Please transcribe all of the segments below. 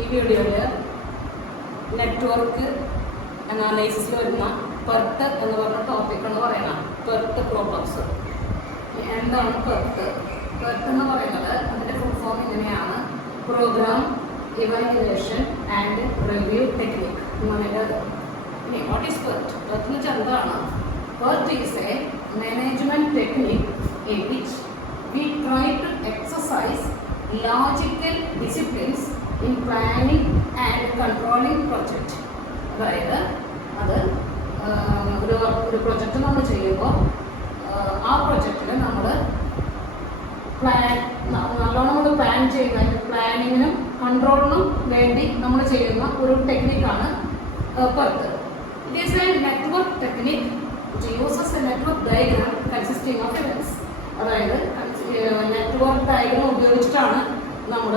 ഈ വീഡിയോയിൽ നെറ്റ്വർക്ക് അനാലിസിസിൽ വരുന്ന പെർട്ട് എന്ന് പറഞ്ഞ ടോപ്പിക് എന്ന് പറയുന്നത് പെർട്ട് പ്രോബ്ലംസ്. എന്താണ് പെർട്ട്? പെർട്ട് എന്ന് പറയുന്നത് അതിൻ്റെ ഫുൾ ഫോം ഇങ്ങനെയാണ്: programme evaluation and review technique എന്നുള്ളത്. ഇനി വാട്ട് ഈസ് പെർട്ട്? പെർട്ട് എന്ന് വെച്ചാൽ എന്താണ്? PERT is A management technique in which we try to exercise logical disciplines in planning and controlling project. അതായത് അത് ഒരു പ്രൊജക്റ്റ് നമ്മൾ ചെയ്യുമ്പോൾ ആ പ്രൊജക്റ്റിൽ നമ്മൾ നല്ലോണം പ്ലാൻ ചെയ്യുന്ന പ്ലാനിങ്ങിനും കൺട്രോളിനും വേണ്ടി നമ്മൾ ചെയ്യുന്ന ഒരു ടെക്നിക്കാണ് PERT. It is a network technique which uses a network diagram consisting of events. അതായത് നെറ്റ്വർക്ക് ഡയഗ്രം ഉപയോഗിച്ചിട്ടാണ് നമ്മൾ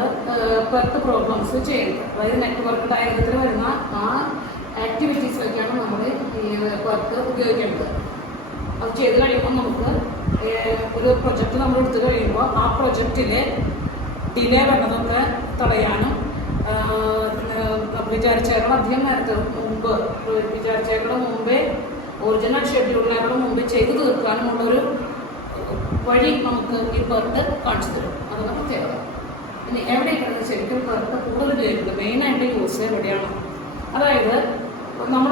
പെർട്ട് പ്രോബ്ലംസ് ചെയ്യുന്നത്. അതായത് നെറ്റ്വർക്ക് ഡയഗ്രത്തിൽ വരുന്ന ആ ആക്ടിവിറ്റീസിലൊക്കെയാണ് നമ്മൾ ഈ പെർട്ട് ഉപയോഗിക്കേണ്ടത്. അത് ചെയ്ത് കഴിയുമ്പോൾ നമുക്ക് ഒരു പ്രൊജക്റ്റ് നമ്മൾ എടുത്തു കഴിയുമ്പോൾ ആ പ്രൊജക്റ്റിലെ ഡിലേ വരുന്നതൊക്കെ തടയാനും വിചാരിച്ചേക്കാൾ അധികം നേരത്തെ മുമ്പ് വിചാരിച്ചേക്കാൾ മുമ്പേ ഒറിജിനൽ ഷെഡ്യൂളിനേക്കാളും മുമ്പ് ചെയ്തു തീർക്കാനുമുള്ളൊരു വഴി നമുക്ക് ഈ പെർട്ട് കാണിച്ചു തരും. അതാണ് പ്രത്യേകത. ഇനി എവിടെയൊക്കെയാണ് ശരിക്കും പെർട്ട് കൂടുതൽ ഉപയോഗിക്കുന്നത്? മെയിനായിട്ട് യൂസ് എവിടെയാണ്? അതായത് നമ്മൾ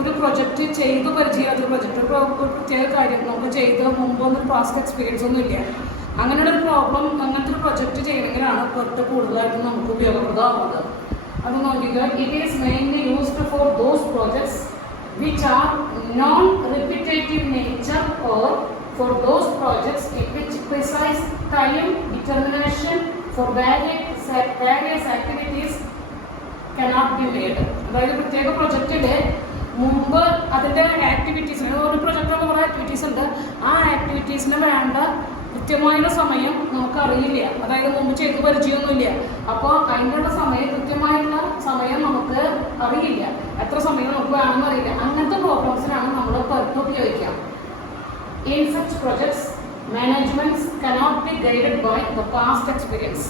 ഒരു പ്രൊജക്റ്റ് ചെയ്ത് പരിചയമായിട്ടുള്ള പ്രൊജക്റ്റ് ഒരു പ്രത്യേക കാര്യം നമുക്ക് ചെയ്ത് മുമ്പൊന്നും പാസ്റ്റ് എക്സ്പീരിയൻസ് ഒന്നും ഇല്ല. അങ്ങനെയുള്ളൊരു പ്രോബ്ലം അങ്ങനത്തെ ഒരു പ്രൊജക്റ്റ് ചെയ്യണമെങ്കിലാണ് പെർട്ട് കൂടുതലായിട്ടും നമുക്ക് ഉപയോഗപ്രദമാവുന്നത്. അത് നോക്കിക്കുക. It is mainly used for those projects which are non-repetitive nature or for those projects in which precise time determination for various activities cannot be made. അതായത് പ്രത്യേക പ്രൊജക്റ്റിൽ മുമ്പ് അതിൻ്റെ ആക്ടിവിറ്റീസിന് ഒരു പ്രൊജക്റ്റിലുള്ള കുറേ ആക്ടിവിറ്റീസ് ഉണ്ട്. ആ ആക്ടിവിറ്റീസിന് വേണ്ട കൃത്യമായുള്ള സമയം നമുക്ക് അറിയില്ല. അതായത് മുമ്പ് ചെയ്ത് പരിചയമൊന്നുമില്ല. അപ്പോൾ അതിനുള്ള സമയം കൃത്യമായുള്ള സമയം നമുക്ക് അറിയില്ല. എത്ര സമയം നമുക്ക് വേണമെന്ന് അറിയില്ല. അങ്ങനത്തെ പ്രോബ്ലംസിനാണ് നമ്മൾ പെർട്ട് ഉപയോഗിക്കുക. In such projects managements cannot be guided by the past experience.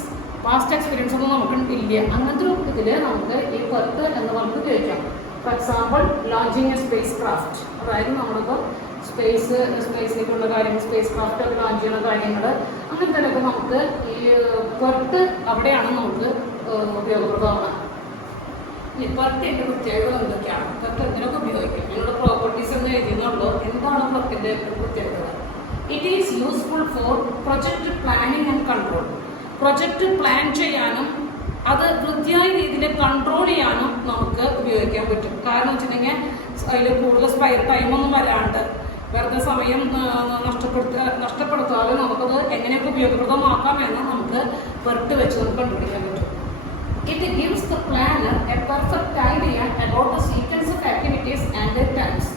Past experience ഒന്നും നമുക്ക് ഇല്ല. അങ്ങനത്തെ ഒരു ഇതിൽ നമുക്ക് ഈ പെർട്ട് എന്ന് പറഞ്ഞ് ഉപയോഗിക്കാം. For example launching A space craft. അതായത് നമ്മളിപ്പോൾ സ്പേസിലേക്കുള്ള കാര്യങ്ങൾ, സ്പേസ് ക്രാഫ്റ്റ് ഒക്കെ ലോഞ്ച് ചെയ്യുന്ന കാര്യങ്ങൾ, അങ്ങനത്തെ നമുക്ക് ഈ പെർട്ട് അവിടെയാണ് നമുക്ക് ഉപയോഗപ്രദമാകുന്നത്. ഈ പെർട്ടിൻ്റെ പ്രത്യേകത എന്തൊക്കെയാണ്? പെർട്ട് എന്തിനൊക്കെ ഉപയോഗിക്കും? അതിനുള്ള പ്രോപ്പർട്ടീസ് എന്ന് എഴുതുന്നുള്ളൂ. എന്താണ് പെർട്ടിൻ്റെ പ്രത്യേകത? It is useful for project planning and control. Project plan ചെയ്യാനും അത് കൃത്യമായ രീതിയിൽ കൺട്രോൾ ചെയ്യാനും നമുക്ക് ഉപയോഗിക്കാൻ പറ്റും. കാരണം വെച്ചിട്ടുണ്ടെങ്കിൽ അതിൽ കൂടുതൽ സ്പെയർ ടൈമൊന്നും വരാണ്ട് വെറുതെ സമയം നഷ്ടപ്പെടുത്താതെ നമുക്കത് എങ്ങനെയൊക്കെ ഉപയോഗപ്രദമാക്കാമെന്ന് നമുക്ക് പെർട്ട് വെച്ച് നമുക്ക് കണ്ടുപിടിക്കാൻ പറ്റും. It gives the planner a perfect idea about the sequence of activities and the times.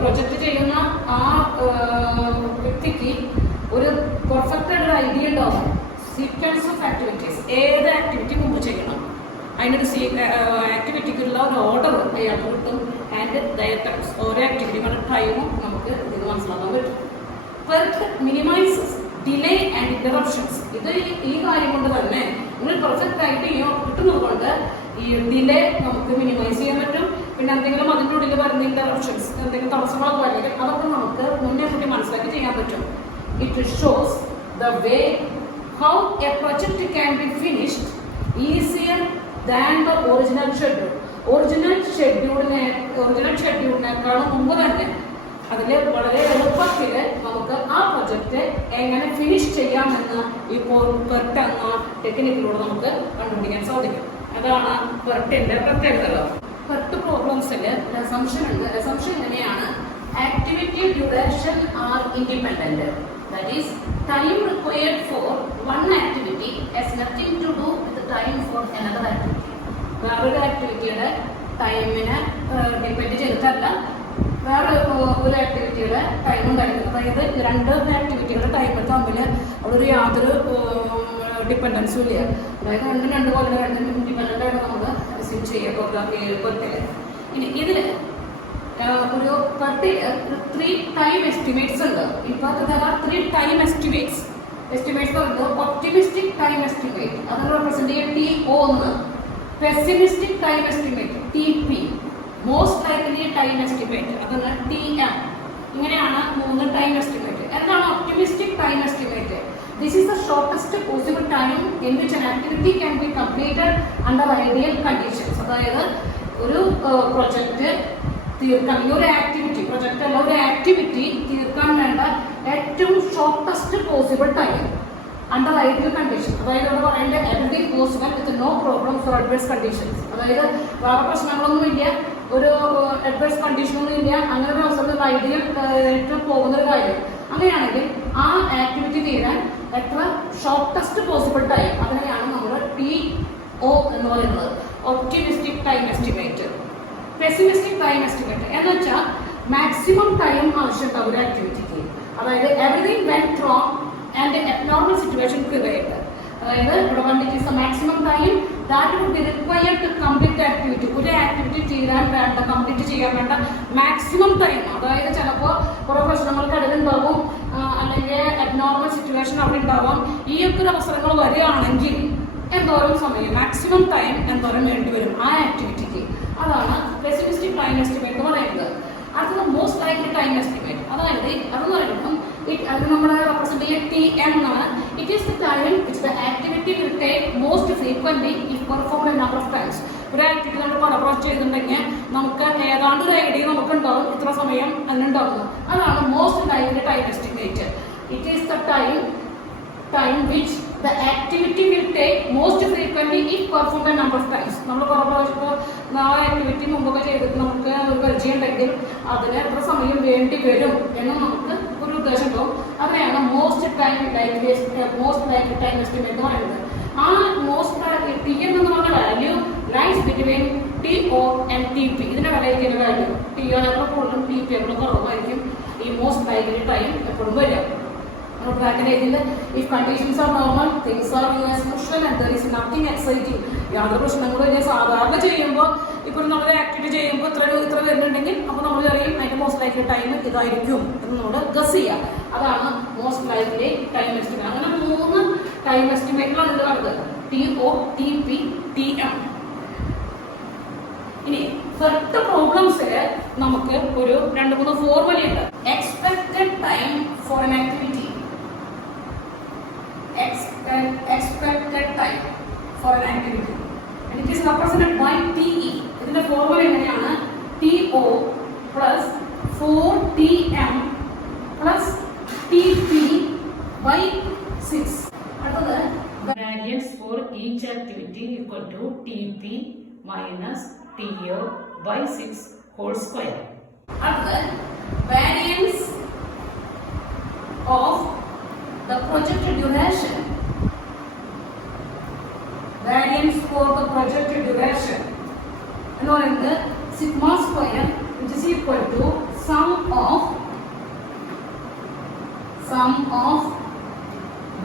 Project ചെയ്യുന്ന ആ വ്യക്തിക്ക് ഒരു പെർഫെക്റ്റ് ആയിട്ടുള്ള ഐഡിയ ഉണ്ടാവും. സീക്വൻസ് ഓഫ് ആക്ടിവിറ്റീസ്, ഏത് ആക്ടിവിറ്റി മുമ്പ് ചെയ്യണം, അതിനൊരു ആക്ടിവിറ്റിക്കുള്ള ഒരു ഓർഡർ അയാൾക്ക് കിട്ടും. ആൻഡ് ദയർ ടൈംസ്, ഓരോ ആക്ടിവിറ്റിയുടെ ടൈമും നമുക്ക് ഇത് മനസ്സിലാക്കാൻ പറ്റും. PERT minimises delay and interruptions. ഇത് ഈ കാര്യം കൊണ്ട് തന്നെ നിങ്ങൾ പെർഫെക്റ്റ് ആയിട്ട് കിട്ടുന്നത് കൊണ്ട് ഈ ഡിലേ നമുക്ക് മിനിമൈസ് ചെയ്യാൻ പറ്റും. പിന്നെ എന്തെങ്കിലും അതിൻ്റെ ഉള്ളിൽ വരുന്ന ഇന്ററപ്ഷൻസ്, എന്തെങ്കിലും തടസ്സങ്ങളൊക്കെ വരണമെങ്കിൽ അതൊക്കെ നമുക്ക് മുന്നേ കൂട്ടി മനസ്സിലാക്കി ചെയ്യാൻ പറ്റും. It shows the way how a project can be finished easier than the original schedule. Original ഷെഡ്യൂളിനേക്കാളും മുമ്പ് തന്നെ അതിൽ വളരെ എളുപ്പത്തിൽ നമുക്ക് ആ പ്രൊജക്റ്റ് എങ്ങനെ ഫിനിഷ് ചെയ്യാമെന്ന് ഈ പെർട്ട് എന്ന ടെക്നിക്കിലൂടെ നമുക്ക് കണ്ടുപിടിക്കാൻ സാധിക്കും. അതാണ് പെർട്ടിൻ്റെ പ്രത്യേകത. പെർട്ട് പ്രോബ്ലംസിൽ അസംപ്ഷൻ ഉണ്ട്. അസംപ്ഷൻ എങ്ങനെയാണ്? Activity duration R independent. That is, time required for one activity has nothing to do with the time for another activity. വേറൊരു ആക്ടിവിറ്റിയുടെ ടൈമിനെ ഡിപ്പെൻഡ് ചെയ്തിട്ടല്ല വേറെ ഒരു ആക്ടിവിറ്റിയുടെ ടൈം ഉണ്ടായിരിക്കും. അതായത് രണ്ട് ആക്ടിവിറ്റികളുടെ ടൈം തമ്മിൽ അതൊരു യാതൊരു ഡിപ്പെൻഡൻസും ഇല്ല. അതായത് രണ്ട് പോലെ ഇൻഡിപെൻഡൻ്റ് ആയിട്ട് നമ്മൾ റിസീവ് ചെയ്യുക പ്രോഗ്രാം. ഇനി ഇതിൽ ഒരു പെർട്ടിൽ 3 ടൈം എസ്റ്റിമേറ്റ്സ് ഉണ്ട്. ഇപ്പോൾ 3 ടൈം എസ്റ്റിമേറ്റ്സ് എസ്റ്റിമേറ്റ്സ് പറയുന്നത് ഒപ്റ്റിമിസ്റ്റിക് ടൈം എസ്റ്റിമേറ്റ് അത് റെപ്രസെന്റ് ചെയ്യുക TO എന്ന്, pessimistic time estimate TP, most likely time estimate അതാണ് TM. ഇങ്ങനെയാണ് 3 ടൈം എസ്റ്റിമേറ്റ്. എന്താണ് optimistic time estimate? This is the shortest possible time in which an activity can be completed under ideal conditions. അതായത് ഒരു project തീർക്കാൻ, ഈ ഒരു activity project അല്ല ഒരു ആക്ടിവിറ്റി തീർക്കാൻ വേണ്ട ഏറ്റവും shortest possible time under ideal condition. അതായത് അവിടെ പറയേണ്ടത് everything possible with no problems or adverse conditions. അതായത് വേറെ പ്രശ്നങ്ങളൊന്നുമില്ല, ഒരു അഡ്വേഴ്സ് കണ്ടീഷനൊന്നും ഇല്ല, അങ്ങനെ ഒരു അവസരത്തിൽ ഐഡിയൽ പോകുന്ന ഒരു കാര്യം. അങ്ങനെയാണെങ്കിൽ ആ ആക്ടിവിറ്റി തീരാൻ എത്ര ഷോർട്ടസ്റ്റ് പോസിബിൾ ടൈം, അതിനെയാണ് നമ്മൾ TO എന്ന് പറയുന്നത്, optimistic time estimate. Pessimistic time estimate എന്ന് വെച്ചാൽ മാക്സിമം ടൈം ആവശ്യമുണ്ടാവും ഒരു ആക്ടിവിറ്റിക്ക്. അതായത് everything went wrong and abnormal situation prevailed. അതായത് ഇവിടെ വന്നിട്ട് is the maximum time that would be required to complete activity. ഒരു ആക്ടിവിറ്റി തീരാൻ വേണ്ട, കംപ്ലീറ്റ് ചെയ്യാൻ വേണ്ട മാക്സിമം ടൈം. അതായത് ചിലപ്പോൾ കുറേ പ്രശ്നങ്ങൾക്ക് ഇടയിലുണ്ടാവും, അല്ലെങ്കിൽ അബ്നോർമൽ സിറ്റുവേഷൻ അവിടെ ഉണ്ടാവാം. ഈ ഒക്കെ ഒരു അവസരങ്ങൾ വരികയാണെങ്കിൽ എന്തോരം സമയം, മാക്സിമം ടൈം എന്തോരം വേണ്ടി വരും ആ ആക്ടിവിറ്റിക്ക്, അതാണ് പെസിമിസ്റ്റിക് ടൈം എസ്റ്റിമേറ്റ് എന്ന് പറയുന്നത്. അടുത്തത് മോസ്റ്റ് ലൈക്ലി ടൈം എസ്റ്റിമേറ്റ്. അതായത് അതെന്ന് പറയുമ്പോൾ അത് നമ്മൾ റെപ്രസെന്റ് ചെയ്യുക TM എന്നാണ്. It is the time which the activity will take most frequently if performed A number of times. ഒരു ആക്ടിവിറ്റി നമ്മൾ പലപ്രാവശ്യം ചെയ്തിട്ടുണ്ടെങ്കിൽ നമുക്ക് ഏതാണ്ട് ഒരു ഐഡിയ നമുക്ക് ഉണ്ടാവും ഇത്ര സമയം അതിനുണ്ടാവുന്നു. അതാണ് most likely time estimate. It is the time which the activity will take most frequently if performed a number of times. നമ്മൾ കുറേ പ്രാവശ്യം ആ ആക്ടിവിറ്റി മുമ്പൊക്കെ ചെയ്തിട്ട് നമുക്ക് ഒരു പരിചയം ഉണ്ടെങ്കിൽ അതിന് എത്ര സമയം വേണ്ടി വരും എന്ന് നമുക്ക് ഒരു ഉദ്ദേശം ഉണ്ടാവും. അതിനെയാണ് മോസ്റ്റ് ലൈക്ലി ടൈം എസ്റ്റിമേറ്റ് എന്ന് പറയുന്നത്. ആ മോസ്റ്റ് TM എന്ന് പറഞ്ഞ value lies between TO and TP. ഇതിന്റെ വിലയിരിക്കുന്ന വാല്യൂ TO എത്ര കൂടുതലും TP എത്ര കുറവായിരിക്കും ഈ മോസ്റ്റ് ലൈക്ലി ടൈം എപ്പോഴും വരിക. If conditions are normal, things are as usual and there is nothing exciting. യാതൊരു പ്രശ്നങ്ങളും ഇല്ല. സാധാരണ ചെയ്യുമ്പോൾ ഇപ്പോൾ നമ്മൾ ആക്ടിവിറ്റി ചെയ്യുമ്പോൾ ഇത്ര വരുന്നുണ്ടെങ്കിൽ അപ്പോൾ നമ്മൾ അറിയും അതിന്റെ മോസ്റ്റ് ലൈക്ലി ടൈം ഇതായിരിക്കും എന്ന് നമ്മൾ ഗസ് ചെയ്യാം. അതാണ് മോസ്റ്റ് ലൈക്ലി ടൈം എസ്റ്റിമേറ്റ്. അങ്ങനെ 3 ടൈം എസ്റ്റിമേറ്റുകളാണ് ഇത് കണ്ടത്, TO, TP, TM. ഇനി ഫസ്റ്റ് പ്രോബ്ലംസിൽ നമുക്ക് ഒരു 2-3 ഫോർമുലയുണ്ട്. Expected time for an activity, expected time for an activity, and it is represented by TE. ഇതിന്റെ ഫോർമുല എങ്ങനെയാണ്? TO plus 4TM plus TP by 6. അടുത്തത് variance for each activity equal to TP minus TO by 6 whole square. അടുത്തത് variance of the projected duration, variance for the projected duration എന്ന് പറയുന്നത് sigma square which is equal to sum of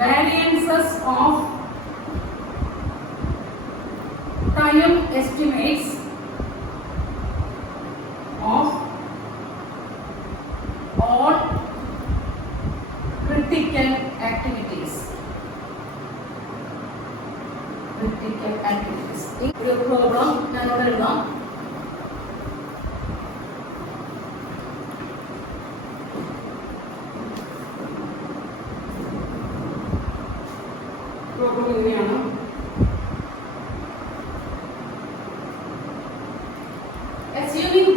variances of time estimates of all critical activities. ഒരു problem ഞാനിവിടെ എഴുതാം. Problem ഇങ്ങനെയാണ്. Assuming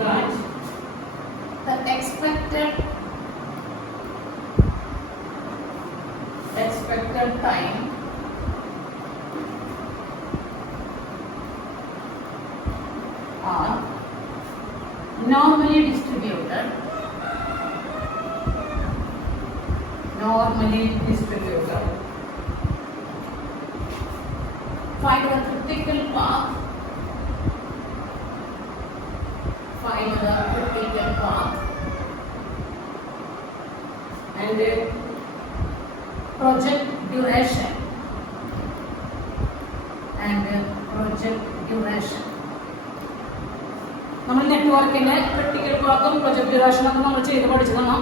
that the expected time are normally distributed. Find the critical path. And project duration. നമ്മൾ നെറ്റ്വർക്കിന്റെ critical പാത്തും project ഡ്യൂറേഷനൊക്കെ നമ്മൾ ചെയ്ത് പഠിച്ചതാണ്.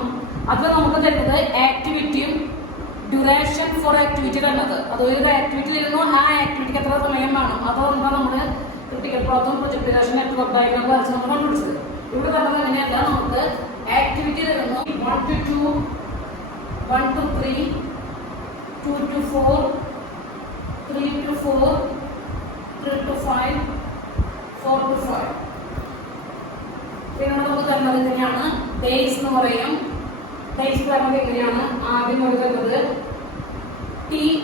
അത് നമുക്ക് തരുന്നത് ആക്ടിവിറ്റിയും ഡ്യൂറേഷൻ ഫോർ ആക്ടിവിറ്റി കണ്ടത്. അത് ഒരു ആക്ടിവിറ്റി ഇരുന്നു ആ ആക്ടിവിറ്റിക്ക് എത്ര സമയം വേണം അതുകൊണ്ടാണ് നമ്മൾ ക്രിട്ടിക്കൽ പാത്തും പ്രൊജക്ട് ഡ്യൂറേഷൻ നെറ്റ്വർക്ക് ഡയഗ്രം വരച്ച് നമ്മൾ കണ്ടുപിടിച്ചത്. ഇവിടെ പറഞ്ഞത് അങ്ങനെയല്ല, നമുക്ക് ആക്ടിവിറ്റി തരുന്നു 1 to 2, 1 to 3, 2 to 4, 3 to 4, 3 to 5, 4 to 5. പിന്നെ നമുക്ക് തരുന്നത് എങ്ങനെയാണ്? ഡേയ്സ് എന്ന് പറയും. ഡേയ്സ് തരുന്നത് എങ്ങനെയാണ്? ആദ്യം നമുക്ക് തരുന്നത് TOMTP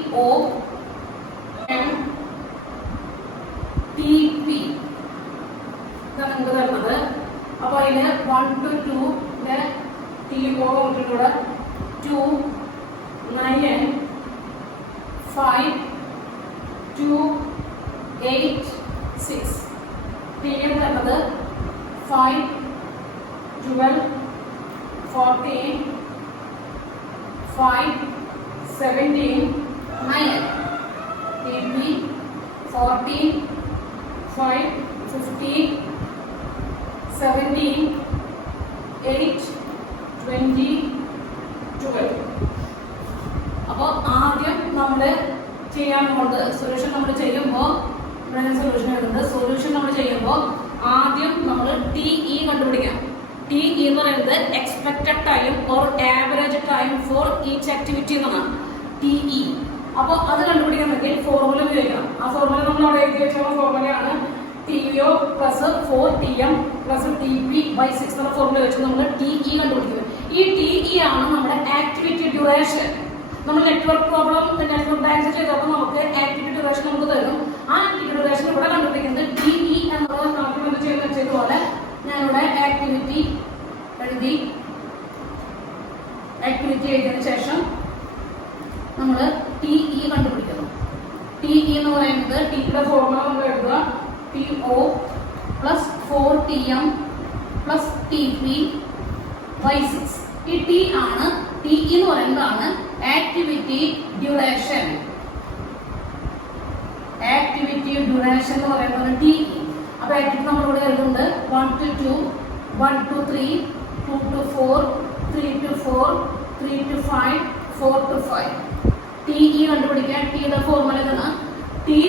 നമുക്ക് തരുന്നത്. അപ്പൊ അതിന് 1 to 2 TO കൂടെ 2, 9, 5, 2, 8, 6. പിന്നീട് തരുന്നത് 5, 12, 14, 5, 17, 9. TP 14, 5, 15, 17, 8, 20, 12. അപ്പോൾ ആദ്യം നമ്മൾ ചെയ്യാൻ പോകുന്നത് സൊല്യൂഷൻ നമ്മൾ ചെയ്യുമ്പോൾ സൊല്യൂഷൻ എഴുതുന്നത്. സൊല്യൂഷൻ നമ്മൾ ചെയ്യുമ്പോൾ ആദ്യം നമ്മൾ TE കണ്ടുപിടിക്കാം. TE എന്ന് പറയുന്നത് expected time or average time for each activity എന്നാണ് TE. അപ്പോൾ അത് കണ്ടുപിടിക്കാൻ വേണ്ടി ഫോർമുല ഉപയോഗിക്കണം. ആ ഫോർമുല നമ്മൾ അവിടെ എഴുതി വെച്ച ഫോർമുലയാണ് TO plus 4TM plus TP by 6 എന്ന ഫോർമുല വെച്ച് നമ്മൾ TE കണ്ടുപിടിക്കുന്നത്. ഈ TE ആണ് നമ്മുടെ ആക്ടിവിറ്റി ഡ്യൂറേഷൻ. നമ്മൾ നെറ്റ്വർക്ക് പ്രോബ്ലം നെറ്റ്വർക്ക് ഡയഗ്രം ചെയ്തപ്പോൾ നമുക്ക് ആക്ടിവിറ്റി ഡ്യൂറേഷൻ നമുക്ക് തരും. ആ ആക്ടിവിറ്റി ഡ്യൂറേഷൻ ഇവിടെ കണ്ടുപിടിക്കുന്നത് TE എന്നുള്ളത് നമുക്ക് ചെയ്തതുപോലെ ഞാനിവിടെ ആക്ടിവിറ്റി എഴുതിയതിനു ശേഷം നമ്മൾ TE കണ്ടുപിടിക്കുന്നു. TE എന്ന് പറയുന്നത് ടിയുടെ ഫോർമുല നമ്മൾ എഴുതുക TO plus 4TM plus TP by 6. ഈ T ആണ് TE എന്ന് പറയുന്നതാണ് ആക്ടിവിറ്റി ഡ്യൂറേഷൻ. ആക്ടിവിറ്റി ഡ്യൂറേഷൻ എന്ന് പറയുന്നത് TE. അപ്പോൾ ആക്ടിവിറ്റി നമ്മളിവിടെ എഴുതുന്നുണ്ട് 1 to 2, 1 to 3, 2 to 4, 3 to 4, 3 to 5, 4 to 5. TE കണ്ടുപിടിക്കാൻ ടിയുടെ ഫോർമുല ഇതാണ് TO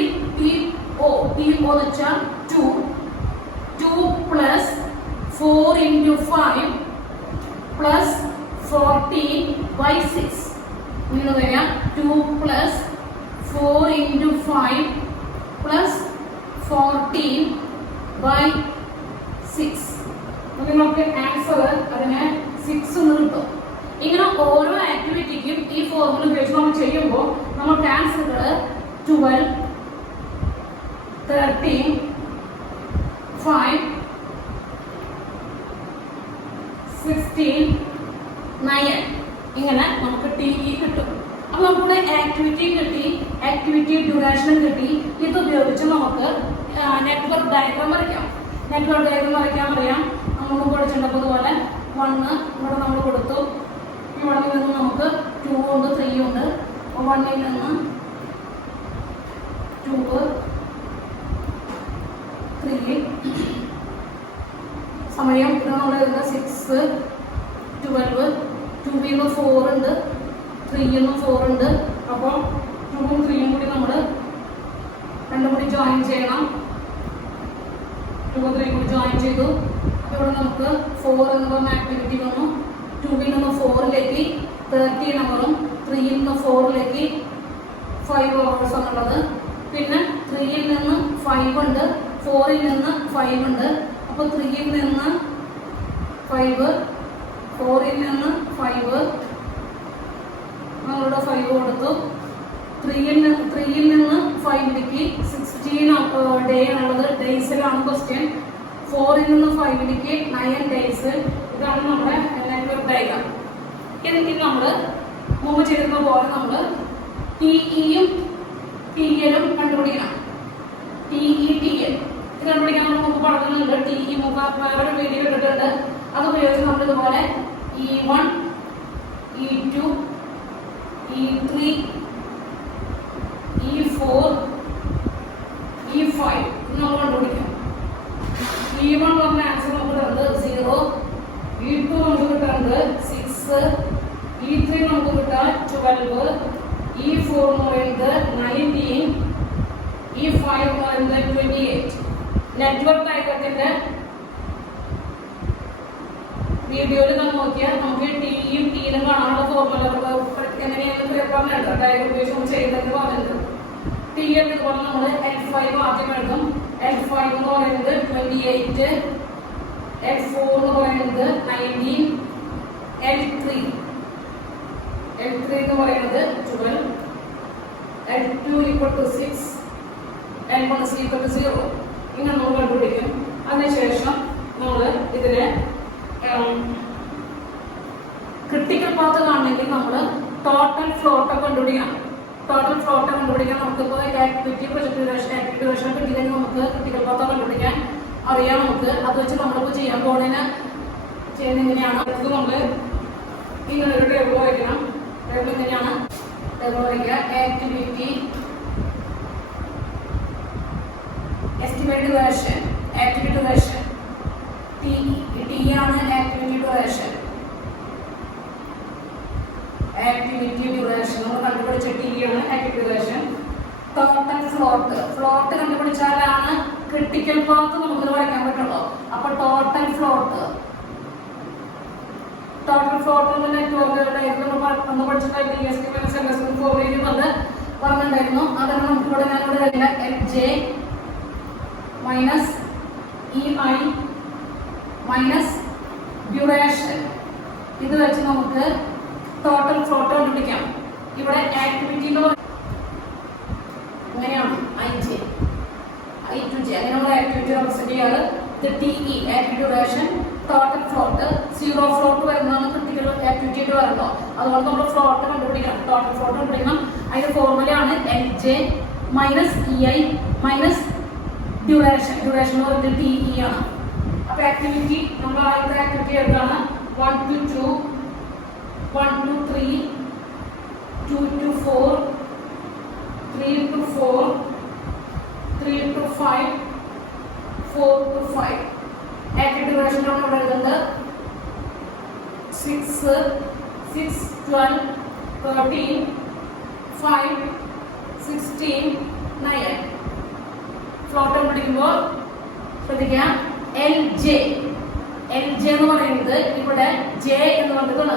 എന്ന് വെച്ചാൽ 2 പ്ലസ് 4 into 5 പ്ലസ് 14 by 6. ഇങ്ങനെ വരാം 2 പ്ലസ് 4 into 5 പ്ലസ് 14 by 6. നിങ്ങൾക്ക് ആൻസർ അതിന് 6 എന്ന് കിട്ടും. ഇങ്ങനെ ഓരോ ആക്ടിവിറ്റിക്കും ഈ ഫോർമുല ഉപയോഗിച്ച് നമ്മൾ ചെയ്യുമ്പോൾ നമുക്ക് ആൻസറുകൾ 12, 13, 5, 16, 9 ഇങ്ങനെ നമുക്ക് TE കിട്ടും. അപ്പോൾ നമുക്കിവിടെ ആക്ടിവിറ്റിയും കിട്ടി, ആക്ടിവിറ്റി ഡ്യൂറേഷനും കിട്ടി. ഇത് ഉപയോഗിച്ച് നമുക്ക് നെറ്റ്വർക്ക് ഡയഗ്രം വരയ്ക്കാം. നെറ്റ്വർക്ക് ഡയഗ്രം വരയ്ക്കാൻ അറിയാം. നമ്മൾ പഠിച്ചിട്ടുള്ളതുപോലെ 1 ഇവിടെ നമ്മൾ കൊടുത്തു. ഇവിടെ നിന്ന് നമുക്ക് 2 ഉണ്ട് 3 ഉണ്ട്. 1ൽ നിന്ന് 2, 3 സമയം ഇത് നമ്മൾ 6, 12, 2ൽ നിന്ന് 4 ഉണ്ട്, 3ൽ നിന്ന് 4 ഉണ്ട്. അപ്പോൾ 2ഉം 3യും കൂടി നമ്മൾ രണ്ടും കൂടി ജോയിൻ ചെയ്യണം. 2ഉം 3യും കൂടി ജോയിൻ ചെയ്തു. അപ്പോൾ ഇവിടെ നമുക്ക് 4 എന്ന് പറഞ്ഞ ആക്ടിവിറ്റി വന്നു. 2ൽ നിന്ന് 4ലേക്ക് 30 നമ്പറും 3ൽ നിന്ന് 4ലേക്ക് 5 hours ആണുള്ളത്. പിന്നെ 3ൽ നിന്ന് 5 ഉണ്ട്, 4ൽ നിന്ന് 5 ഉണ്ട്. അപ്പോൾ 3ൽ നിന്ന് 5, 4ൽ നിന്ന് 5 നമ്മളുടെ 5 കൊടുത്തു. 3ൽ നിന്ന് 5ലേക്ക് 16 ഡേ ആണുള്ളത്. ഡേയ്സിലാണ് ക്വസ്റ്റ്യൻ. 4ൽ നിന്ന് 5ലേക്ക് 9 ഡേയ്സ്. ഇതാണ് നമ്മുടെ നെറ്റ്വർക്ക് ഡയഗ്രം. ഇത് നമ്മൾ മുമ്പ് ചെയ്തിരുന്ന പോലെ നമ്മൾ TEയും TL-ഉം കണ്ടുപിടിക്കണം. TE, TL ഇത് കണ്ടുപിടിക്കാൻ നമ്മൾ മുമ്പ് പറഞ്ഞിട്ടുണ്ട്. TE മുമ്പ് വേറെ വീഡിയോ ഇട്ടിട്ടുണ്ട്. അത് ഉപയോഗിച്ച് നമ്മൾ ഇതുപോലെ E1, E2, E3, E4, E5 നമ്മൾ കണ്ടുപിടിക്കാം. E1 പറഞ്ഞ ആൻസർ E4 എന്ന് പറയുന്നത് 19, E5 എന്ന് പറയുന്നത് 28. നെറ്റ്വർക്ക് ഡയഗ്രത്തിന്റെ വീഡിയോയിൽ നമ്മൾ നോക്കിയാൽ നമുക്ക് ടിയും ടിയിലും കാണാനുള്ള ഫോർമുല എങ്ങനെയാണ് പറഞ്ഞിട്ടുണ്ട്. ഡയഗ്രം ഉപയോഗിച്ച് നമ്മൾ ചെയ്യുന്നതെന്ന് പറഞ്ഞിട്ടുണ്ട്. ടി എന്ന് പറഞ്ഞാൽ നമ്മൾ L5 ആദ്യം എഴുതും. L5 എന്ന് പറയുന്നത് 28, L4 എന്ന് പറയുന്നത് 19, L3 എന്ന് പറയുന്നത് 12, L2 = 6, L1 = 0. ഇങ്ങനെ നമ്മൾ കണ്ടുപിടിക്കും. അതിനുശേഷം നമ്മൾ ഇതിനെ ക്രിട്ടിക്കൽ പാത്ത് കാണണമെങ്കിൽ നമ്മൾ ടോട്ടൽ ഫ്ലോട്ട് കണ്ടുപിടിക്കണം. ടോട്ടൽ ഫ്ലോട്ട് കണ്ടുപിടിക്കാൻ നമുക്കിപ്പോൾ ആക്ടിവിറ്റി പ്രൊജക്ട് ഡ്യൂറേഷൻ കിട്ടിക്കഴിഞ്ഞാൽ നമുക്ക് ക്രിട്ടിക്കൽ പാത്ത് കണ്ടുപിടിക്കാൻ അറിയാം. നമുക്ക് അത് വെച്ച് നമ്മളിപ്പോൾ ചെയ്യാൻ പോകുന്നതിന് ചെയ്യുന്നത് എങ്ങനെയാണ്? അത് നമ്മൾ ഇങ്ങനെ ഒരു ടേബിൾ വയ്ക്കണം. ടേബിൾ എങ്ങനെയാണ് ടേബിൾ വയ്ക്കുക? Activity estimate duration, activity duration T ആണ് ആക്ടിവിറ്റി ഡ്യൂറേഷൻ. ആക്ടിവിറ്റി ഡ്യൂറേഷൻ നമ്മൾ കണ്ടുപിടിച്ച ടി ആണ് ആക്ടിവിറ്റി ഡ്യൂറേഷൻ. ടോട്ടൽ ഫ്ലോട്ട് കണ്ടുപിടിച്ചാലാണ് ക്രിട്ടിക്കൽ പാത്ത് നമുക്ക് വരയ്ക്കാൻ പറ്റുള്ളൂ. അപ്പൊ ടോട്ടൽ ഫ്ലോട്ട് നെറ്റ്വർക്ക് പഠിച്ചിട്ടുണ്ടായിരുന്നു. പറഞ്ഞിട്ടുണ്ടായിരുന്നു. അതിന് നമുക്കിവിടെ ഞാനിവിടെ വരില്ല. LJ minus EI minus duration. ഇത് വെച്ച് നമുക്ക് ടോട്ടൽ ഫ്ലോട്ട് കണ്ടുപിടിക്കാം. ഇവിടെ ആക്ടിവിറ്റി അങ്ങനെയാണ് I2J അങ്ങനെയുള്ള ആക്ടിവിറ്റി റെപ്രസെന്റ് ചെയ്യാറ്. ഇത് TE activity duration. Total float 0 float വരുന്നതാണ് ക്രിട്ടിക്കൽ ആക്ടിവിറ്റി ആയിട്ട് വരുന്നത്. അതുകൊണ്ട് നമ്മൾ ഫ്ലോട്ട് കണ്ടുപിടിക്കണം. ടോട്ടൽ ഫ്ലോട്ട് കണ്ടുപിടിക്കണം. അതിന്റെ ഫോർമുലയാണ് LJ minus EI minus duration. Duration എന്ന് പറയുന്നത് TE ആണ്. അപ്പൊ ആക്ടിവിറ്റി നമ്മൾ ആദ്യത്തെ ആക്ടിവിറ്റി ഏതാണ്? 1 to 2, 1 to 3, 2 to 4, 3 to 4, 3 to 5, 4 to 5. Activity duration നമ്മൾ എഴുതുന്നത് 6, 12, 13, 5, 16, 9. ഫ്ലോട്ട് പഠിക്കുമ്പോൾ ശ്രദ്ധിക്കാം. LJ എന്ന് പറയുന്നത് ഇവിടെ J എന്ന് പറഞ്ഞതാണ്.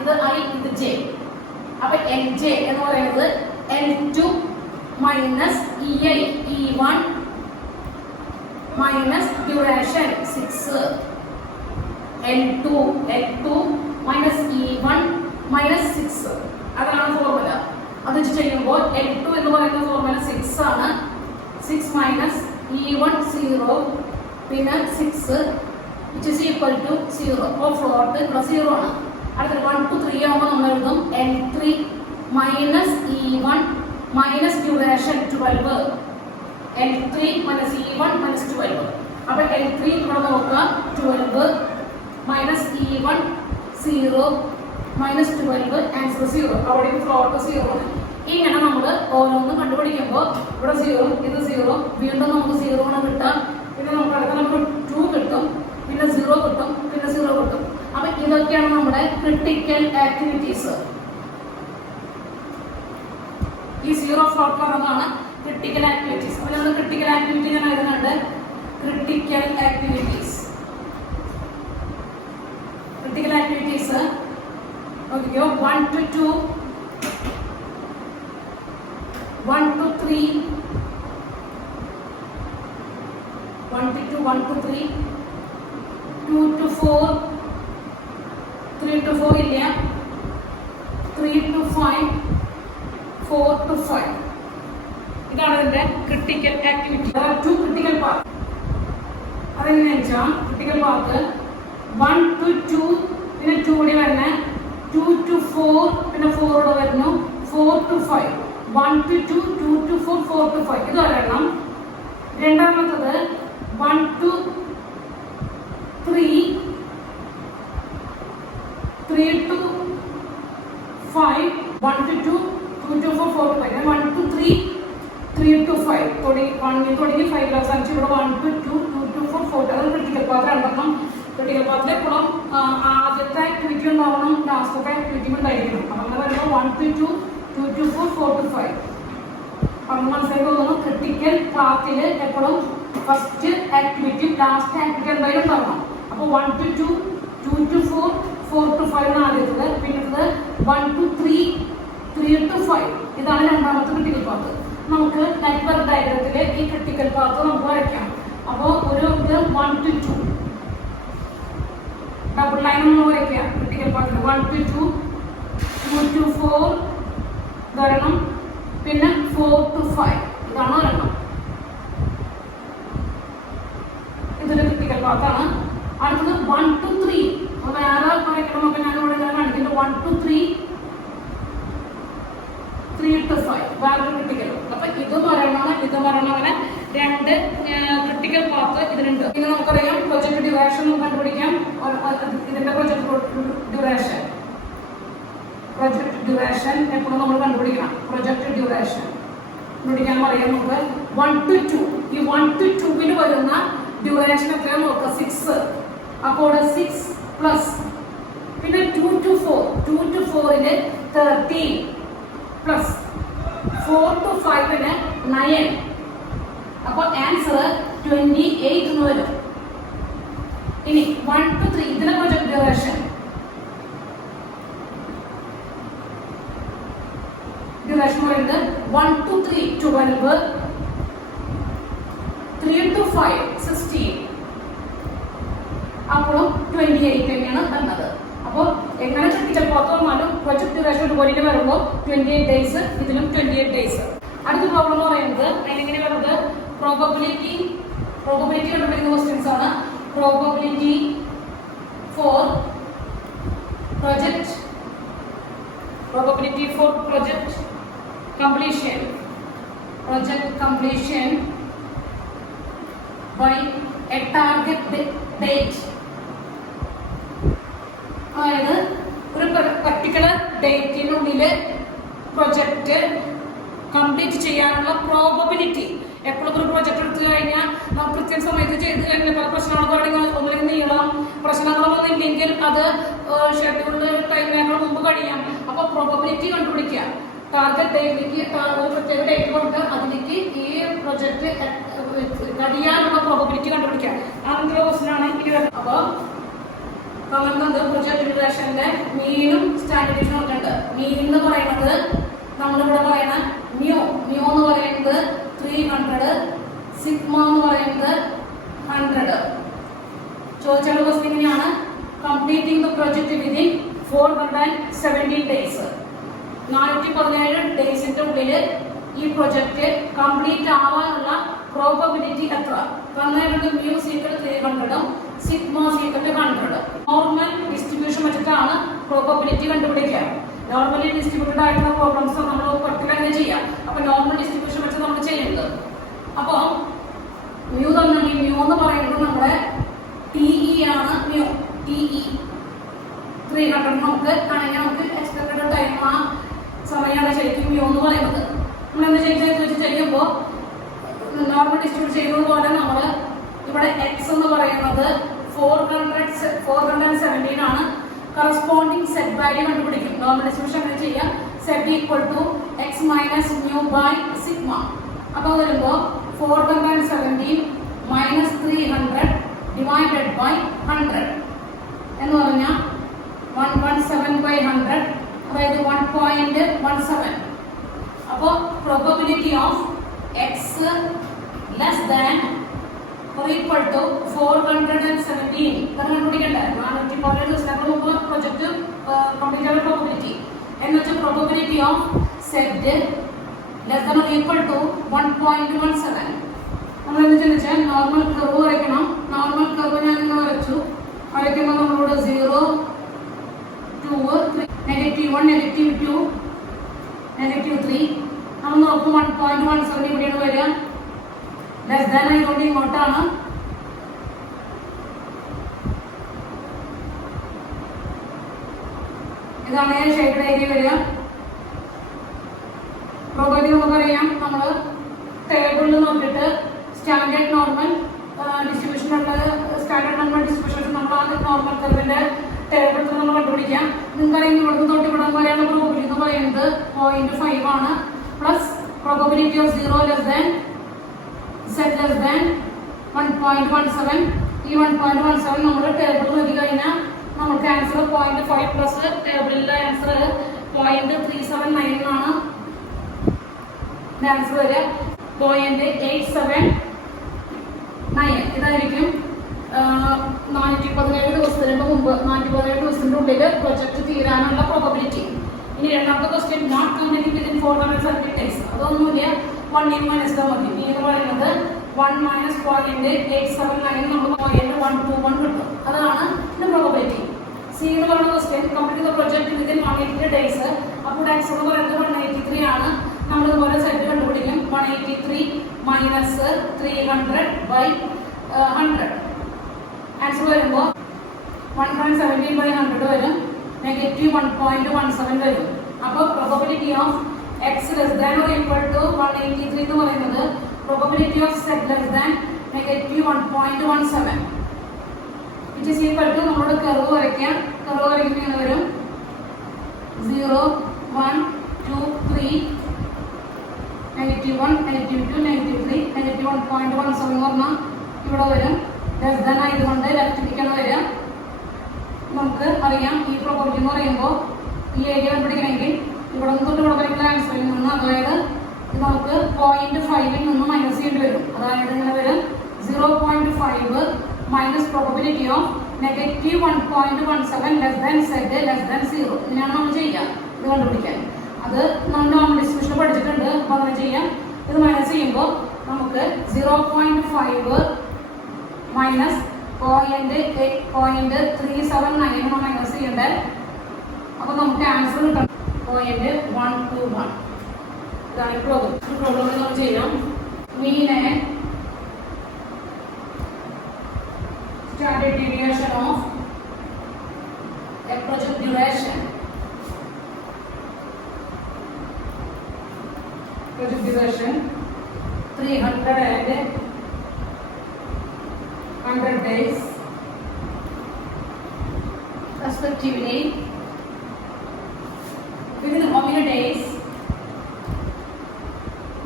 ഇത് I, ഇത് J. അപ്പൊ LJ എന്ന് പറയുന്നത് L2 minus EI E1 minus duration 6. L2 minus E1 minus 6. അതാണ് ഫോർമുല. അത് വെച്ച് ചെയ്യുമ്പോൾ L2 എന്ന് പറയുന്ന ഫോർമുല 6 ആണ്. 6 മൈനസ് E1 0, പിന്നെ 6 which is equal to 0. അപ്പോൾ ഫ്ലോട്ട് ഇവിടെ 0 ആണ്. അടുത്ത 1 to 3 ആകുമ്പോൾ നമ്മൾ എഴുതും L3 minus E1 minus duration 12. L3 minus E1 minus 12. അപ്പോൾ L3 നമ്മൾ നോക്കുക 12 മൈനസ് E1 0 മൈനസ് 12 ആൻസർ 0. അവിടെ ഫ്ലോട്ട് 0 ആണ്. ഇങ്ങനെ നമ്മൾ ഓരോന്ന് കണ്ടുപിടിക്കുമ്പോൾ ഇവിടെ 0, ഇത് 0, വീണ്ടും നമുക്ക് 0 ആണ് കിട്ടുക. പിന്നെ നമുക്ക് അടുത്ത നമുക്ക് 2 കിട്ടും, പിന്നെ 0 കിട്ടും, പിന്നെ 0 കിട്ടും. അപ്പൊ ഇതൊക്കെയാണ് നമ്മുടെ ക്രിട്ടിക്കൽ ആക്ടിവിറ്റീസ്. ഈ 0 ഫ്ലോട്ട് പറഞ്ഞതാണ് ക്രിട്ടിക്കൽ ആക്ടിവിറ്റീസ്. അപ്പോൾ നമ്മൾ ക്രിട്ടിക്കൽ ആക്ടിവിറ്റി ഞാൻ എഴുതുന്നുണ്ട്. ക്രിട്ടിക്കൽ ആക്ടിവിറ്റീസ് നോക്കിക്കോ. 1 to 2, 1 to 3, 1 to 3, 2 to 4, 3 to 4 ഇല്ല, 3 to 5, 4 to 5. ഇതാണ് ഇതിന്റെ critical activity. To critical path. അതെങ്ങനെയാ വെച്ചാൽ ക്രിട്ടിക്കൽ പാത്ത് 1 to 2, പിന്നെ 2 കൂടി വരുന്നത് 2 to 4, പിന്നെ 4 കൂടെ വരുന്നു 4 to 5. 1 to 2, 2 to 4, 4 to 5. ഇത് ഒരെണ്ണം. രണ്ടാമത്തത് 1 to 3, 3 to 5, 1 to 2, 2 to 4, 4 to 5. 1 to 3, 3 to 5. 1 തുടങ്ങി 5 അവസാനിച്ച് ഇവിടെ 1 to 2, 2 to 4, 4 to 5. അത് ക്രിട്ടിക്കൽ പാത്ത് രണ്ടെണ്ണം. ക്രിട്ടിക്കൽ പാത്തിൽ എപ്പോഴും ആദ്യത്തെ ആക്ടിവിറ്റി ഉണ്ടാവണം, ലാസ്റ്റത്തെ ആക്ടിവിറ്റി ഉണ്ടായിരിക്കണം. അപ്പം അങ്ങനെ വരുമ്പോൾ 1 to 2, 2 to 4, 4 to 5. പറഞ്ഞു മനസ്സിലാക്കി തോന്നുന്നു. ക്രിട്ടിക്കൽ പാത്തിൽ എപ്പോഴും ഫസ്റ്റ് ആക്ടിവിറ്റി ലാസ്റ്റ് ആക്ടിവിറ്റി എന്തായാലും ഉണ്ടാവണം. അപ്പോൾ 1 to 2, 2 to 4, 4 to 5 ആണ് ആദ്യത്തത്. പിന്നീട് 1 to 3, 3 to 5. ഇതാണ് രണ്ടാമത്തെ ക്രിട്ടിക്കൽ പാത്ത്. നമുക്ക് നെറ്റ്വർക്ക് ഡയഗ്രത്തിൽ ഈ ക്രിട്ടിക്കൽ പാത്ത് നമുക്ക് വരയ്ക്കാം. അപ്പോൾ ഒരു ഇത് 1 to 2 ഡബിൾ ലൈൻ നമ്മൾ വരയ്ക്കാം. ക്രിട്ടിക്കൽ പാത്തിൽ 1 to 2, 2 to 4 വരണം. പിന്നെ 4 to 5 ഇതാണ് ഒരെണ്ണം. ഇതൊരു ക്രിട്ടിക്കൽ പാത്താണ്. അടുത്തത് 1 to 3 വേറെ വരയ്ക്കണം. അപ്പം ഞാനിവിടെ കാണിക്കുന്നത് 1 to 3, 3 to 5 വേറൊരു ക്രിട്ടിക്കൽ. അപ്പൊ ഇതും ഒരെണ്ണം അങ്ങനെ രണ്ട് ക്രിട്ടിക്കൽ പാത്ത് ഇതിനുണ്ട്. പിന്നെ നമുക്കറിയാം പ്രൊജക്ട് ഡ്യൂറേഷൻ കണ്ടുപിടിക്കാം. ഇതിന്റെ പ്രൊജക്ട് ഡ്യൂറേഷൻ എപ്പോഴും നമ്മൾ കണ്ടുപിടിക്കണം. പ്രൊജക്ട് ഡ്യൂറേഷൻ കണ്ടുപിടിക്കാൻ പറയാം നമുക്ക് 1 to 2. ഈ 1 to 2 വരുന്ന ഡ്യൂറേഷൻ എത്രയാണ് നോക്കുക? 6. അപ്പോൾ 6 പ്ലസ് പിന്നെ 2 to 4, 2 to 4 13 പ്ലസ് 4 to 5 9. അപ്പോൾ ആൻസർ 28 എന്ന് വരും. ഇനി 1 to 3 ഇതിന്റെ പ്രൊജക്ട് ഡ്യൂറേഷൻ പറയുന്നത് 1 to 3 12, 3 to 5 16. അപ്പോഴും 28 തന്നെയാണ് തന്നത്. അപ്പോൾ എങ്ങനെ ക്രിട്ടിക്കൽ പാത്ത് വന്നാലും പ്രൊജക്ട് ഡ്യൂറേഷൻ ഒരുപോലെ വരുമ്പോൾ 28 ഡേയ്സ്, ഇതിലും 28 ഡേയ്സ്. അടുത്ത പ്രോബ്ലം എന്ന് പറയുന്നത് അതിനെങ്ങനെ വരുന്നത് പ്രോബബിലിറ്റി കണ്ടുപിടിക്കുന്ന ക്വസ്റ്റ്യൻസ് ആണ്. Probability four project completion by a target date. അതായത് ഒരു പർട്ടിക്കുലർ ഡേറ്റിനുള്ളിൽ പ്രൊജക്റ്റ് കംപ്ലീറ്റ് ചെയ്യാനുള്ള പ്രോബബിലിറ്റി. എപ്പോഴും ഒരു പ്രൊജക്ട് എടുത്തു കഴിഞ്ഞാൽ നമുക്ക് കൃത്യം സമയത്ത് ചെയ്ത് കഴിഞ്ഞാൽ പല പ്രശ്നങ്ങൾ ഒന്നില്ലെങ്കിൽ നീളം പ്രശ്നങ്ങളൊന്നും ഇല്ലെങ്കിൽ അത് ഷെഡ്യൂൾഡ് ടൈമിനേക്കാൾ മുമ്പ് കഴിയാം. അപ്പോൾ പ്രോബബിലിറ്റി കണ്ടുപിടിക്കുക. ടാർഗറ്റ് ഡേറ്റിലേക്ക് ഒരു പ്രത്യേക ഡേറ്റ് കൊണ്ട് അതിലേക്ക് ഈ പ്രൊജക്ട് കഴിയാനുള്ള പ്രോബബിലിറ്റി കണ്ടുപിടിക്കുക. അങ്ങനത്തെ ക്വസ്റ്റ്യൻ ആണ് ഇനി വരുന്നത്. അപ്പോൾ പറയുന്നത് പ്രൊജക്ട് ഡ്യൂറേഷന്റെ മീനും സ്റ്റാൻഡേർഡ് ഡീവിയേഷനും ഉണ്ട്. മീൻ എന്ന് പറയുന്നത് നമ്മളിവിടെ പറയുന്ന മ്യൂ എന്ന് പറയുന്നത് 300, സിഗ്മ എന്ന് പറയുന്നത് 100. ചോദിച്ചുള്ള ക്വസ്റ്റ്യൻ ഇങ്ങനെയാണ്. Completing the project within 417 days. 417 ഡേയ്സിന്റെ ഉള്ളിൽ ഈ പ്രൊജക്ട് കംപ്ലീറ്റ് ആവാനുള്ള പ്രോബബിലിറ്റി എത്ര? തന്നിട്ടുണ്ട് mu equal 300, sigma equal 100. Normal distribution വെച്ചിട്ടാണ് പ്രോബബിലിറ്റി കണ്ടുപിടിക്കുക. നോർമലി ഡിസ്ട്രിബ്യൂട്ടഡ് ആയിട്ടുള്ള പ്രോബ്ലംസ് നമ്മൾ പർട്ടിക്കുലർ ചെയ്യാം. അപ്പൊ നോർമൽ ഡിസ്ട്രിബ്യൂഷൻ വെച്ച് നമ്മൾ ചെയ്യുന്നത്. അപ്പോൾ മ്യൂ തന്നെ മ്യൂ എന്ന് പറയുന്നത് നമ്മുടെ TE ആണ്. മ്യൂ TE 300 നമുക്ക് ആണെങ്കിൽ നമുക്ക് എക്സ്പെക്ടഡ് ടൈം ആ സമയമാണ് ശരിക്കും മ്യൂ എന്ന് പറയുന്നത്. നമ്മൾ എന്ത് വെച്ച് ചെയ്യുമ്പോൾ നോർമൽ ഡിസ്ട്രിബ്യൂട്ട് ചെയ്യുന്നതുപോലെ നമ്മൾ ഇവിടെ എക്സ് എന്ന് പറയുന്നത് 417 ആണ്. കറസ്പോണ്ടിങ് സെറ്റ് വാല്യൂ കണ്ടുപിടിക്കും. നോർമൽ ഡിസ്ട്രിബ്യൂഷൻ അങ്ങനെ ചെയ്യാം. Z equal to X minus mu by sigma. അപ്പോൾ വരുമ്പോൾ 417 മൈനസ് 300 ഡിവൈഡഡ് ബൈ 100 എന്ന് പറഞ്ഞാൽ 117/100, അതായത് 1.17. അപ്പോൾ probability of X less than or equal to 417 കണ്ടുപിടിക്കണ്ടേ? 417 ദിവസങ്ങൾ മുമ്പ് പ്രൊജക്ട് കംപ്ലീറ്റ് ചെയ്യാൻ പ്രോബബിലിറ്റി എന്നുവെച്ചാൽ probability of Z less than or equal to 1.17. നമ്മൾ എന്ത് ചോദിച്ചാൽ നോർമൽ കർവ് വരയ്ക്കണം. നോർമൽ കർവ് ഞാൻ ഇങ്ങനെ വരയ്ക്കുമ്പോൾ നമ്മളോട് 0, 2, -1, -2, -3 നമ്മൾ നോക്കും 1.17 ഇവിടെയാണ് വരിക. ലെസ് ദാൻ ആയതുകൊണ്ട് ഇങ്ങോട്ടാണ്. ഇതാണ് ഷെയ്ഡ് ഏരിയ വരിക. പ്രോബബിലിറ്റി നമുക്കറിയാം. നമ്മൾ ടേബിളിൽ നോക്കിയിട്ട് സ്റ്റാൻഡേർഡ് നോർമൽ ഡിസ്ട്രിബ്യൂഷൻ ഉള്ളത്. സ്റ്റാൻഡേർഡ് നോർമൽ ഡിസ്ട്രിബ്യൂഷൻ നമ്മൾ ആ നോർമൽ കർവിന്റെ ടേബിൾ നമ്മൾ കണ്ടുപിടിക്കാം. നിങ്ങൾക്കറിയാം ഇവിടുന്ന് തൊട്ട് ഇവിടെ വരെയുള്ള പ്രോബബിലിറ്റി എന്ന് പറയുന്നത് 0.5 ആണ്. Plus probability of 0 less than z less than 1.17. ഈ 1.17 നമ്മൾ ടേബിളിൽ നോക്കി കഴിഞ്ഞാൽ നമുക്ക് ആൻസർ 0.5 പ്ലസ് ടേബിളിലെ ആൻസർ 0.379 ആണ് ആൻസർ വരിക. 0.879 ഇതായിരിക്കും 417 ദിവസത്തിന് മുമ്പ് 417 ദിവസത്തിന്റെ ഉള്ളിൽ പ്രൊജക്ട് തീരാനുള്ള പ്രോബബിലിറ്റി. ഇനി രണ്ടാമത്തെ question not completing within 470 days. അതൊന്നുമില്ല, 1 in മൈനസ് മതി. ഈ എന്ന് പറയുന്നത് 1 - 0.879 നമ്മൾ 0.121 കിട്ടും. അതാണ് ഇതിന്റെ പ്രോബബിലിറ്റി. സി എന്ന് പറയുന്ന question complete the project within 180 days. അപ്പോൾ ആൻസർ എന്ന് പറയുന്നത് 183 ആണ്. നമ്മൾ ഇതുപോലെ സെറ്റ് കണ്ടുപിടിക്കും. 183 മൈനസ് 300/100 ആൻസർ വരുമ്പോൾ 1.17/100 വരും. നെഗറ്റീവ് 1.17 വരും. അപ്പോൾ probability of X less than or equal to 183 എന്ന് പറയുന്നത് probability of Z less than negative 1.17 it is equal to നമ്മുടെ കർവ് വരയ്ക്കാം. കർവ് വരയ്ക്കുമ്പോൾ ഇങ്ങനെ വരും 0 1 2 3 -1 -2 -3 -1.17 എന്ന് പറഞ്ഞാൽ ഇവിടെ വരും. ലെസ് ദാൻ ആയതുകൊണ്ട് ലെഫ്റ്റിലേക്കാണ് വരിക. നമുക്ക് അറിയാം ഈ പ്രോബബിലിറ്റി എന്ന് പറയുമ്പോൾ ഈ ഏരിയ കണ്ടുപിടിക്കണമെങ്കിൽ ഇവിടെ നിന്ന് തൊട്ട് ഇവിടെ വരെയുള്ള ആൻസറിൽ നിന്ന്, അതായത് നമുക്ക് 0.5 നിന്ന് മൈനസ് ചെയ്യേണ്ടി വരും. അതായത് ഇങ്ങനെ വരും 0.5 minus probability of negative 1.17 less than Z less than 0. ഇങ്ങനെയാണ് നമ്മൾ ചെയ്യുക ഇത് കണ്ടുപിടിക്കാൻ. അത് നമ്മൾ നോർമൽ ഡിസ്ട്രിബ്യൂഷൻ പഠിച്ചിട്ടുണ്ട്. അപ്പോൾ അങ്ങനെ ചെയ്യാം. ഇത് മൈനസ് ചെയ്യുമ്പോൾ നമുക്ക് 0.5 മൈനസ് 0.379 മൈനസ് ചെയ്യേണ്ടത്. അപ്പോൾ നമുക്ക് ആൻസർ കിട്ടും 0.121. ഇതാണ് പ്രോബ്ലം നമ്മൾ ചെയ്യാം. മീനെ standard deviation of A project duration. Project duration 300 and 100 days respectively. Within how many days?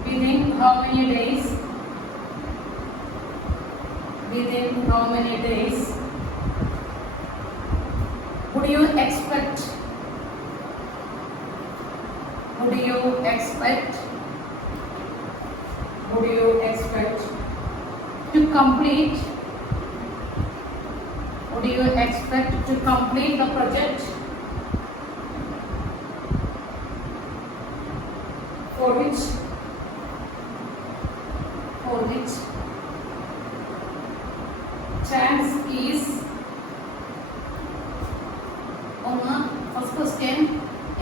Within how many days? Within how many days would you expect? Would you expect? Would you expect to complete? Would you expect to complete the project? For which chance is on the first question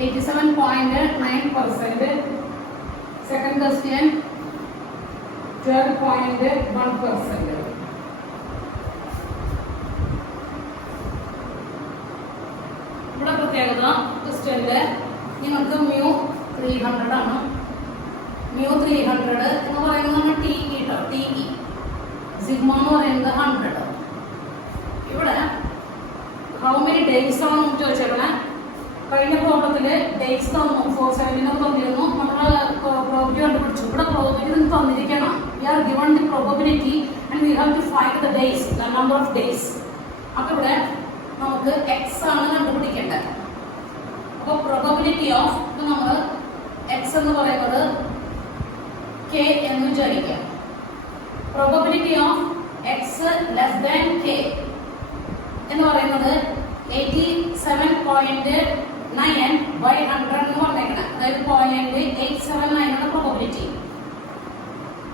87.9%. Second question 12.1%. ഇവിടെ പ്രത്യേകത ക്വസ്റ്റ്യനില് നിങ്ങൾക്ക് mu 300 ആണ്. Mu 300 എന്ന് പറയുന്നത് T കേട്ടോ, T sigma എന്ന് പറയുന്നത് 100. ഇവിടെ ഹൗ മെനി ഡേയ്സ് ആണ് നമുക്ക് ചോദിച്ചേക്കണേ. കഴിഞ്ഞ പ്രോബ്ലത്തില് ഡേയ്സ് തന്നു, 470 തന്നിരുന്നു. നമ്മൾ പ്രോബിലിറ്റി കണ്ടുപിടിച്ചു. ഇവിടെ പ്രോബിലിറ്റി നിങ്ങൾക്ക് തന്നിരിക്കണം. We are given the probability and we have to find the days, the number of days. അപ്പോൾ ഇവിടെ നമുക്ക് എക്സ് ആണ് കണ്ടുപിടിക്കേണ്ടത്. അപ്പോൾ പ്രോബിലിറ്റി ഓഫ് നമ്മൾ എക്സ് എന്ന് പറയുന്നത് കെ എന്ന് വിചാരിക്കാം. Probability of X less than K എന്ന് പറയുന്നത് 87.9/100 എന്ന് പറഞ്ഞേക്കണം. അതായത് 0.879 പ്രോബിലിറ്റി.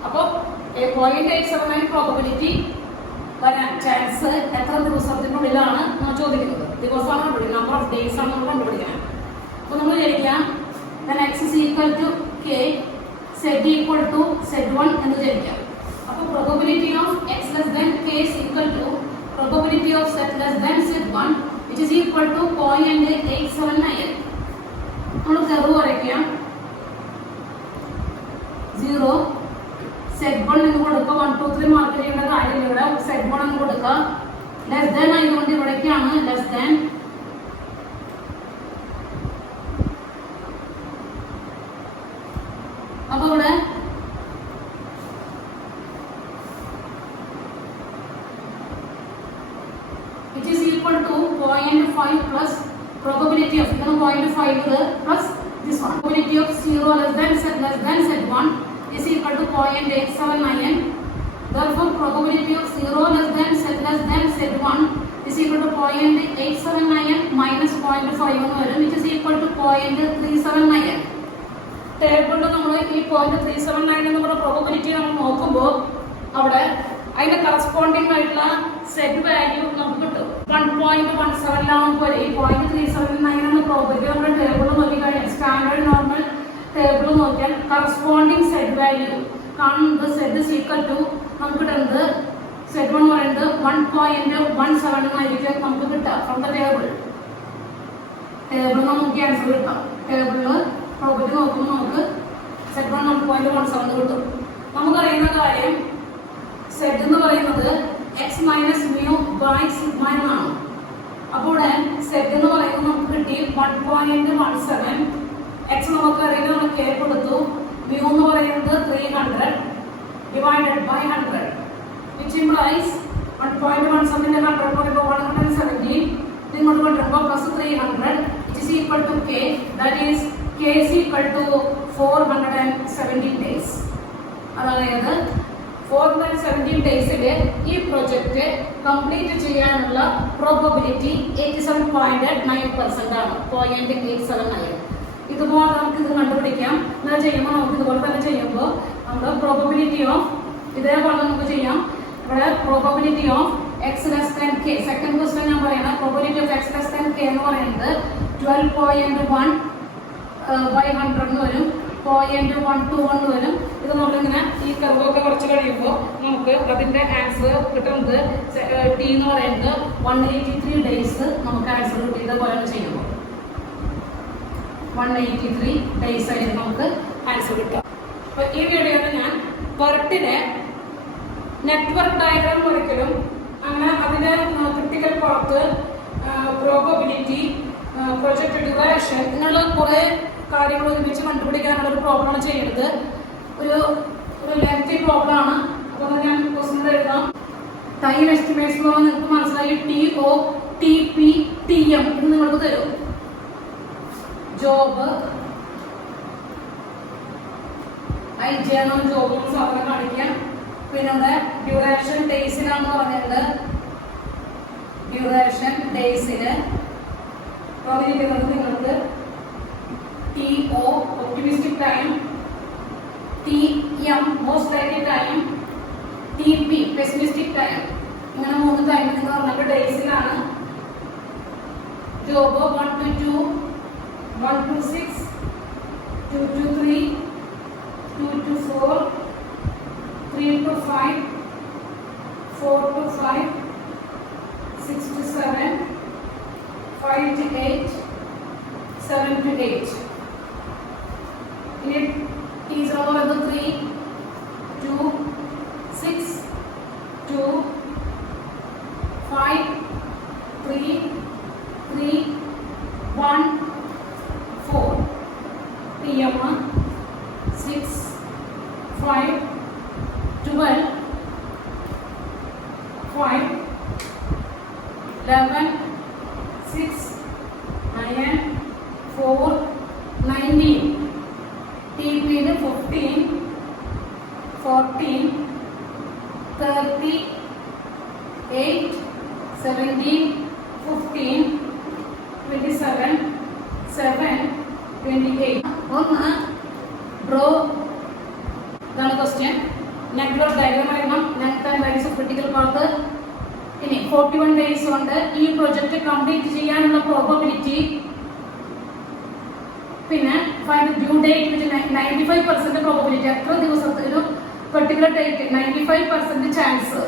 അപ്പോൾ 0.879 പ്രോബിലിറ്റി വരാൻ ചാൻസ് എത്ര ദിവസത്തിനുള്ളിലാണ് നമ്മൾ ചോദിക്കുന്നത്. ദിവസമാണ് കണ്ടുപിടിക്കുന്നത്, നമ്പർ ഓഫ് ഡേയ്സ് ആണ് നമ്മൾ കണ്ടുപിടിക്കുന്നത്. അപ്പോൾ നമ്മൾ വിചാരിക്കാം x is equal to k, z equal to z1 എന്ന് വിചാരിക്കാം. അപ്പോൾ probability of x less than k is equal to probability of z less than z1 which is equal to 0.879. നമ്മൾ കർവ് വരയ്ക്കാം. 0 z1 എന്ന് കൊടുക്കുക. 1 2 3 മാർക്ക് ചെയ്യേണ്ട കാര്യമില്ല. ഇവിടെ z1 എന്ന് കൊടുക്കുക. ലെസ് ദാൻ ആയതുകൊണ്ട് ഇവിടേക്കാണ് less than 0.5 plus probability of 0.5 plus this one. Probability of 0 less than Z1 is equal to 0.879. Therefore, probability of 0 less than Z1 is equal to 0.879 minus 0.5 which is equal to 0.379. ടേബിളിൽ നമ്മൾ ഈ 0.379 എന്നുള്ള probability നമ്മൾ നോക്കുമ്പോൾ അവിടെ അതിന്റെ corresponding ആയിട്ടുള്ള set value നമുക്ക് കിട്ടും 1.17 പോലെ. ഈ 0.379 എന്ന പ്രോബബിലിറ്റി നമ്മുടെ ടേബിളിൽ നോക്കിക്കഴിഞ്ഞാൽ സ്റ്റാൻഡേർഡ് നോർമൽ ടേബിൾ നോക്കിയാൽ കറസ്പോണ്ടിങ് സെറ്റ് വാല്യൂ കാണുന്നത് സെറ്റ് ഇസ് ഈക്വൽ ടു നമുക്ക് കിട്ടുന്നത് സെറ്റ് എന്ന് പറയുന്നത് 1.17 ആയിരിക്കും നമുക്ക് കിട്ടുക ഫ്രം ദ ടേബിൾ നമുക്ക് ആൻസർ കിട്ടാം. ടേബിളിൽ പ്രോബബിലിറ്റി നോക്കുമ്പോൾ നമുക്ക് സെറ്റ് 1.17 കിട്ടും. നമുക്കറിയുന്ന കാര്യം സെറ്റ് എന്ന് പറയുന്നത് X minus mu by sigma എന്നാണ്. അപ്പോൾ ഇവിടെ സെറ്റ് എന്ന് പറയുന്നത് നമുക്ക് കിട്ടി 1.17. എക്സ് നമുക്ക് അറിയുന്നത് നമ്മൾ കെ കൊടുത്തു. മ്യൂ എന്ന് പറയുന്നത് 300 ഡിവൈഡഡ് ബൈ 100 which implies 1.17 100 പറയുമ്പോൾ 117 ഇങ്ങോട്ട് കൊണ്ടുവരുമ്പോൾ plus 300 which is equal to k, that is k is equal to 417 days. അതായത് 417 ഡേയ്സിൽ ഈ പ്രൊജക്റ്റ് കംപ്ലീറ്റ് ചെയ്യാനുള്ള പ്രോബബിലിറ്റി 87.9% ആണ്. 0.879. ഇതുപോലെ നമുക്ക് ഇത് കണ്ടുപിടിക്കാം. ഇങ്ങനെ ചെയ്യുമ്പോൾ നമുക്ക് ഇതുപോലെ തന്നെ ചെയ്യുമ്പോൾ നമ്മുടെ പ്രോബബിലിറ്റി ഓഫ് ഇതേപോലെ നമുക്ക് ചെയ്യാം. ഇവിടെ probability of X less than K, second question ഞാൻ പറയുന്നത് probability of X less than K എന്ന് പറയുന്നത് 12.1 ബൈ 100 എന്ന് വരും. 0.121 വരും. ഇത് നമ്മളിങ്ങനെ ഈ കർവൊക്കെ കുറച്ച് കഴിയുമ്പോൾ നമുക്ക് അതിന്റെ ആൻസർ കിട്ടുന്നത് ടി എന്ന് പറയുന്നത് 183 ഡേയ്സ് നമുക്ക് ആൻസർ കിട്ടി. ഇതുപോലെ ചെയ്യുമ്പോൾ 183 ഡേയ്സ് ആയിട്ട് നമുക്ക് ആൻസർ കിട്ടും. അപ്പൊ ഈ വീഡിയോയിൽ ഞാൻ പെർട്ടിനെ നെറ്റ്വർക്ക് ഡയഗ്രാം ഒരിക്കലും അങ്ങനെ അതിന്റെ critical path, probability, project duration ഇങ്ങനെയുള്ള കുറെ കാര്യങ്ങൾ ഒരുമിച്ച് കണ്ടുപിടിക്കാനുള്ള ഒരു പ്രോബ്ലമാണ് ചെയ്യുന്നത്. ഒരു ലെങ്തി പ്രോബ്ലം ആണ്. അപ്പോൾ ഞാൻ ക്വസ്റ്റ്യൻ എഴുതാം. ടൈം എസ്റ്റിമേഷൻ നിങ്ങൾക്ക് മനസ്സിലായി. TO, TP, TM ഇത് നിങ്ങൾക്ക് തരും. ജോബ് IJ എന്നാണ് ജോബ് സാധനം കാണിക്കാം. പിന്നെ ഇവിടെ ഡ്യൂറേഷൻ ഡേയ്സിലാണെന്ന് പറഞ്ഞിട്ടുണ്ട്. ഡ്യൂറേഷൻ ഡേയ്സിന് പറഞ്ഞിരിക്കുന്നത് നിങ്ങൾക്ക് TO optimistic time, TM most likely time, TP pessimistic time. ഇങ്ങനെ 3 ടൈം എന്ന് പറഞ്ഞിട്ട് ഡേയ്സിലാണ്. Job 1 to 2, 1 to 6, 2 to 3, 2 to 4, 3 to 5, 4 to 5, 6 to 7, 5 to 8, 7 to 8. It is all the 3, 2, 6, 2, 5, 3, 3, 1, 4. PM 6, 5, 12, 5, 11, 6, 9, 4, 19. TP 15, 14, 30, 8, 17, 15, 27, 7, 28. ഒന്ന് ഡ്രോ ഇതാണ് ക്വസ്റ്റ്യൻ. നെറ്റ്വർക്ക് ഡയഗ്രാം ആയിരുന്നു. Length and rise of critical path. ഇനി 41 days കൊണ്ട് ഈ പ്രൊജക്ട് കംപ്ലീറ്റ് ചെയ്യാനുള്ള പ്രോബബിലിറ്റി. പിന്നെ find due date which 95% probability. എത്ര ദിവസത്തിലും പെർട്ടിക്കുലർ ഡേറ്റ് 95% ചാൻസ്.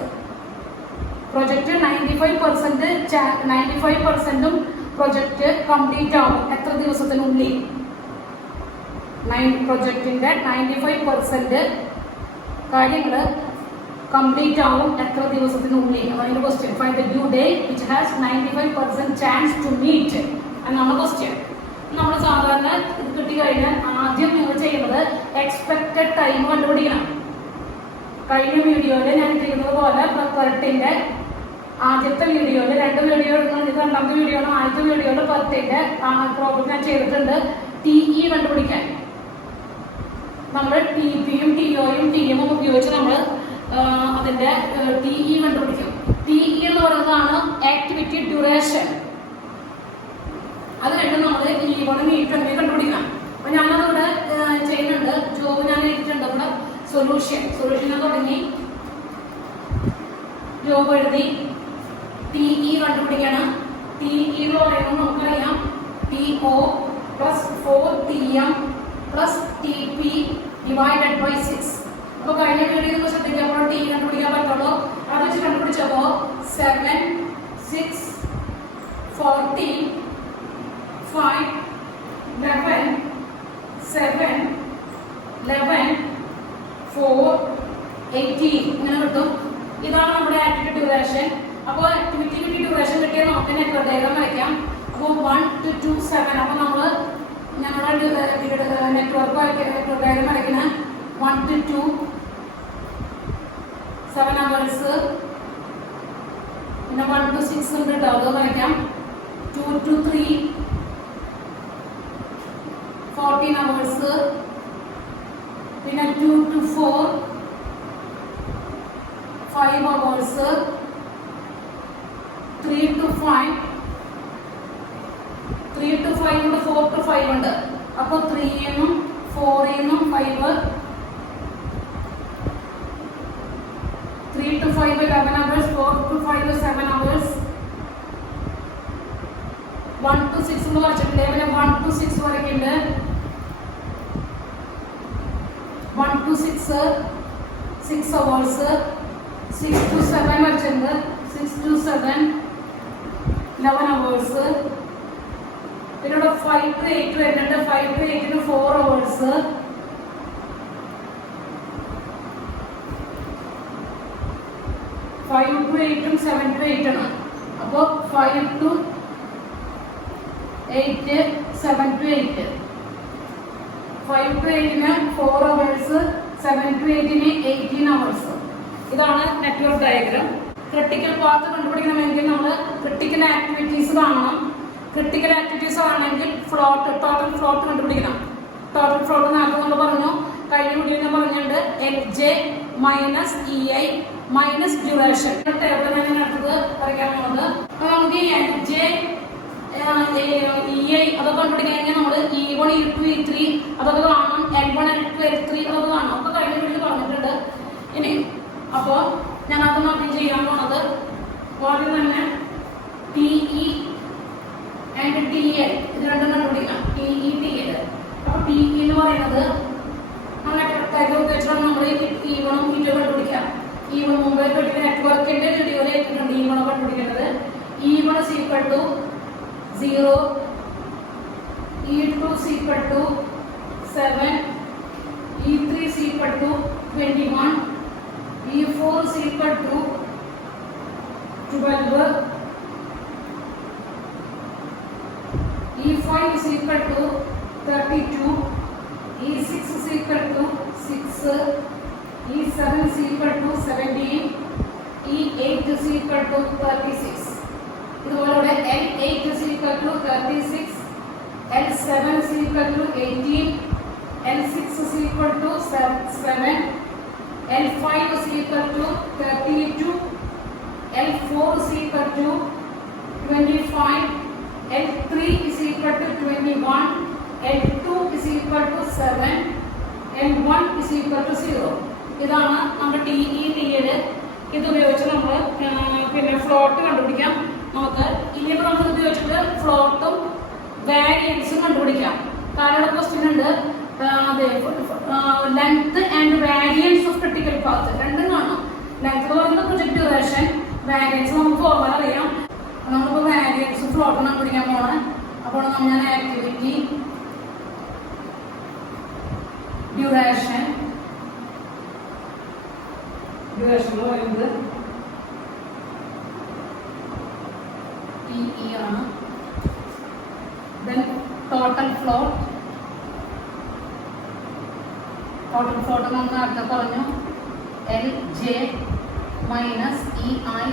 പ്രൊജക്ട് 95%ഉം പ്രൊജക്ട് കംപ്ലീറ്റ് ആവും എത്ര ദിവസത്തിനുള്ളിൽ. പ്രൊജക്ടിന്റെ 95% കാര്യങ്ങൾ കംപ്ലീറ്റ് ആവും എത്ര ദിവസത്തിനുള്ളിൽ. അതാണ് question. Find the due date which has 95% chance to meet എന്നാണ് ക്വസ്റ്റ്യൻ. നമ്മൾ സാധാരണ ഇത് കിട്ടിക്കഴിഞ്ഞാൽ ആദ്യം നിങ്ങൾ ചെയ്യുന്നത് എക്സ്പെക്റ്റഡ് ടൈം കണ്ടുപിടിക്കണം. കഴിഞ്ഞ വീഡിയോയിൽ ഞാൻ ചെയ്യുന്നത് പോലെ പെർട്ടിന്റെ ആദ്യത്തെ വീഡിയോയിൽ 2 വീഡിയോ രണ്ടാമത്തെ വീഡിയോ ആദ്യത്തെ വീഡിയോയിൽ പെർത്തിന്റെ പ്രോബ്ലം ഞാൻ ചെയ്തിട്ടുണ്ട്. TE കണ്ടുപിടിക്കാൻ നമ്മൾ TPയും TOയും TMും ഉപയോഗിച്ച് നമ്മൾ അതിന്റെ TE കണ്ടുപിടിക്കും. TE എന്ന് പറയുന്നതാണ് ആക്ടിവിറ്റി ഡ്യൂറേഷൻ. അത് കഴിഞ്ഞ് നമ്മൾ E1 E2 കണ്ടുപിടിക്കണം. അപ്പൊ ഞാനതിവിടെ ചെയ്യുന്നുണ്ട്. ജോബ് ഞാൻ എഴുതിയിട്ടുണ്ട്. ഇവിടെ സൊല്യൂഷൻ തുടങ്ങി ജോബ് എഴുതി. TE കണ്ടുപിടിക്കണം. TE എന്ന് പറയുമ്പോൾ നമുക്കറിയാം TO plus 4TM plus TP divided by 6. അപ്പോൾ കഴിഞ്ഞ വീഡിയോയിൽ ശ്രദ്ധിക്കുമ്പോൾ TE കണ്ടുപിടിക്കാൻ പറ്റുള്ളൂ. അത് വെച്ച് കണ്ടുപിടിച്ചപ്പോൾ 7 6 14 5 11 7 11 4 18 ഇങ്ങനെ കിട്ടും. ഇതാണ് നമ്മുടെ ആക്ടിവിറ്റി ഡ്യൂറേഷൻ. അപ്പോൾ ആക്ടിവിറ്റി ഡ്യൂറേഷൻ കിട്ടിയാൽ നമുക്ക് നെറ്റ്വർക്ക് ഡയഗ്രം വരയ്ക്കാം. അപ്പോൾ 1 to 2 7. അപ്പോൾ നമ്മൾ ഞങ്ങളുടെ നെറ്റ്വർക്ക് ഡയഗ്രം വരയ്ക്കുന്ന 1 to 2 7 hours. പിന്നെ 1 to 6 ഉണ്ട് കേട്ടോ, അത് വരയ്ക്കാം. 2 to 3 14 hours. പിന്നെ 2 to 4 5 hours. 3 to 5 ഉണ്ട്, 4 to 5 ഉണ്ട്. അപ്പോൾ 3 4 5 3 to 5 11 hours. 4 to 5 7 hours. 1 to 6 എന്ന് വരച്ചിട്ടുണ്ട്. പിന്നെ 1 to 6 വരയ്ക്കുന്നുണ്ട്. 1 to 6 6 hours. 6 to 7 വരച്ചിട്ടുണ്ട്. 6 to 7 11 hours. പിന്നെ ഇവിടെ 5 to 8 വരുന്നുണ്ട്. 5 to 8 4 hours. 5 to 8 7 to 8 ആണ്. അപ്പോൾ 5 to 8 7 to 8. 5 to 8 4 hours. 7 to 8 18 hours. ഇതാണ് നെറ്റ്വർക്ക് ഡയഗ്രം. ക്രിട്ടിക്കൽ പാത്ത് കണ്ടുപിടിക്കണമെങ്കിൽ നമ്മൾ ക്രിട്ടിക്കൽ ആക്ടിവിറ്റീസ് കാണണം. ക്രിട്ടിക്കൽ ആക്ടിവിറ്റീസ് ആണെങ്കിൽ ടോട്ടൽ ഫ്ലോട്ട് കണ്ടുപിടിക്കണം. ടോട്ടൽ ഫ്ലോട്ട് നേരത്തെ നമ്മൾ പറഞ്ഞു, കഴിഞ്ഞ വീഡിയോ ഞാൻ പറഞ്ഞിട്ടുണ്ട്. LJ minus EI minus duration table ഞാൻ അടുത്തത് വരയ്ക്കാൻ പോകുന്നത്. അപ്പൊ നമുക്ക് ഈ LJ EI അതൊക്കെ കണ്ടുപിടിക്കണമെങ്കിൽ നമ്മൾ E1 E2 E3 അതൊക്കെ കാണണം. L1 L2 L3 അതൊക്കെ കാണണം. അപ്പൊ കഴിഞ്ഞ വീഡിയോ പറഞ്ഞിട്ടുണ്ട്. ഇനി അപ്പോൾ ഞാൻ അത് നോക്കി ചെയ്യാൻ പോകുന്നത് ആദ്യം തന്നെ TE ആൻഡ് TL ഇത് രണ്ടും കണ്ടുപിടിക്കാം. TE TL. അപ്പോൾ TE എന്ന് പറയുന്നത് നമ്മൾ ഉപയോഗിച്ചാണ് നമ്മൾ E1 E2 കണ്ടുപിടിക്കാം. E1 മുമ്പ് നെറ്റ്വർക്കിന്റെ വീഡിയോയിൽ ഏറ്റിട്ടുണ്ട് E1 കണ്ടുപിടിക്കേണ്ടത്. E1 is equal to 0, E2 is equal to 7, E3 is equal to 21, E4 is equal to 12, E5 is equal to 32, E6 is equal to 6, E7 is equal to 17, E8 is equal to 36. ഇതുപോലെ L8 is equal to 36, L7 is equal to 18, L6 is equal to 7, L5 is equal to 32, L4 is equal to 25, L3 is equal to 21, L2 is equal to 7, L1 is equal to 0. ഇതാണ് നമ്മുടെ TE TL. ഇത് ഉപയോഗിച്ച് നമ്മൾ പിന്നെ float കണ്ടുപിടിക്കാം. നമുക്ക് ഇനിയിപ്പോൾ നമുക്ക് ഉപയോഗിച്ചിട്ട് ഫ്ലോട്ടും വാരിയൻസും കണ്ടുപിടിക്കാം. കാരണം ക്വസ്റ്റ്യൻ ഉണ്ട് length and variance of critical path രണ്ടും കാണാം. ലെങ്ത് എന്ന് പറയുന്നത് പ്രൊജക്ട് ഡ്യൂറേഷൻ, വാരിയൻസ് നമുക്ക് ഫോർമുല അറിയാം. നമ്മളിപ്പോൾ വാരിയൻസ് ഫ്ലോട്ട് കണ്ടുപിടിക്കാൻ പോകണം. അപ്പോൾ നമ്മൾ ആക്ടിവിറ്റി ഡ്യൂറേഷൻ എന്ന് പറയുന്നത് TE ആണ്. Then total float നമ്മൾ നേരത്തെ പറഞ്ഞു LJ minus EI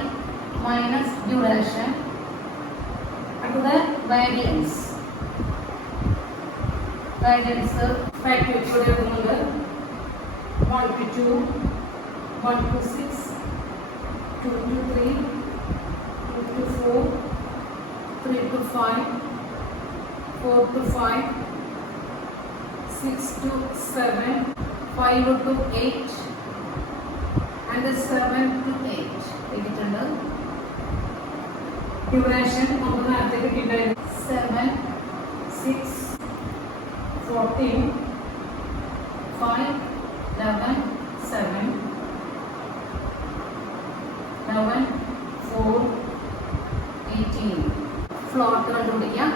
minus duration. അടുത്തത് variance. Variance factors ഇവിടെ എഴുതുന്നുണ്ട്. 1 to 2, 1 to 6, 2 to 3, 2 to 4, 3 to 5, 4 to 5, 6 to 7, 5 to 8, and 7 to 8. എഴുതിയിട്ടുണ്ട്. ഡ്യൂറേഷൻ നമുക്ക് നേരത്തെ കിട്ടിയിട്ടുണ്ടായിരുന്നു 7, 6, 14, 5, 11, 7, 11, 4, 18. ഫ്ലോട്ട് കണ്ടുപിടിക്കാം.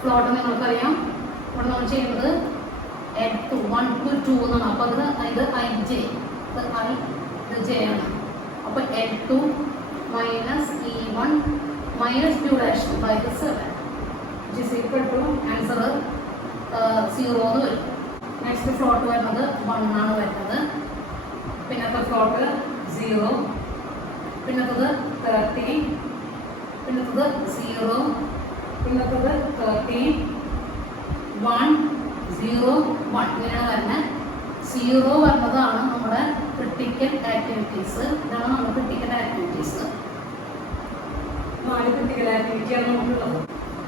ഫ്ലോട്ട് നിങ്ങൾക്കറിയാം. ഇവിടെ നമ്മൾ ചെയ്യുന്നത് 1 to 2 എന്നാണ്. അപ്പോൾ ഇത് ij, ഇത് j ആണ്. അപ്പോൾ L2 minus E1 minus duration by the 7, which is equal to answer 0 എന്ന് വരും. നെക്സ്റ്റ് ഫ്ലോട്ട് വരുന്നത് 1 ആണ് വരുന്നത്. പിന്നത്തെ ഫ്ലോട്ട് 0, പിന്നത്തത് 30, പിന്നത്തത് 0, പിന്നത്തത് 30, 1, 0, 1 ഇങ്ങനെയാണ് വരുന്നത്. 0 വരുന്നതാണ് നമ്മുടെ ക്രിട്ടിക്കൽ ആക്ടിവിറ്റീസ്. ഇതാണ് നമ്മുടെ ക്രിട്ടിക്കൽ ആക്ടിവിറ്റീസ്. 4 ക്രിട്ടിക്കൽ ആക്ടിവിറ്റിയാണ് നമുക്കുള്ളത്.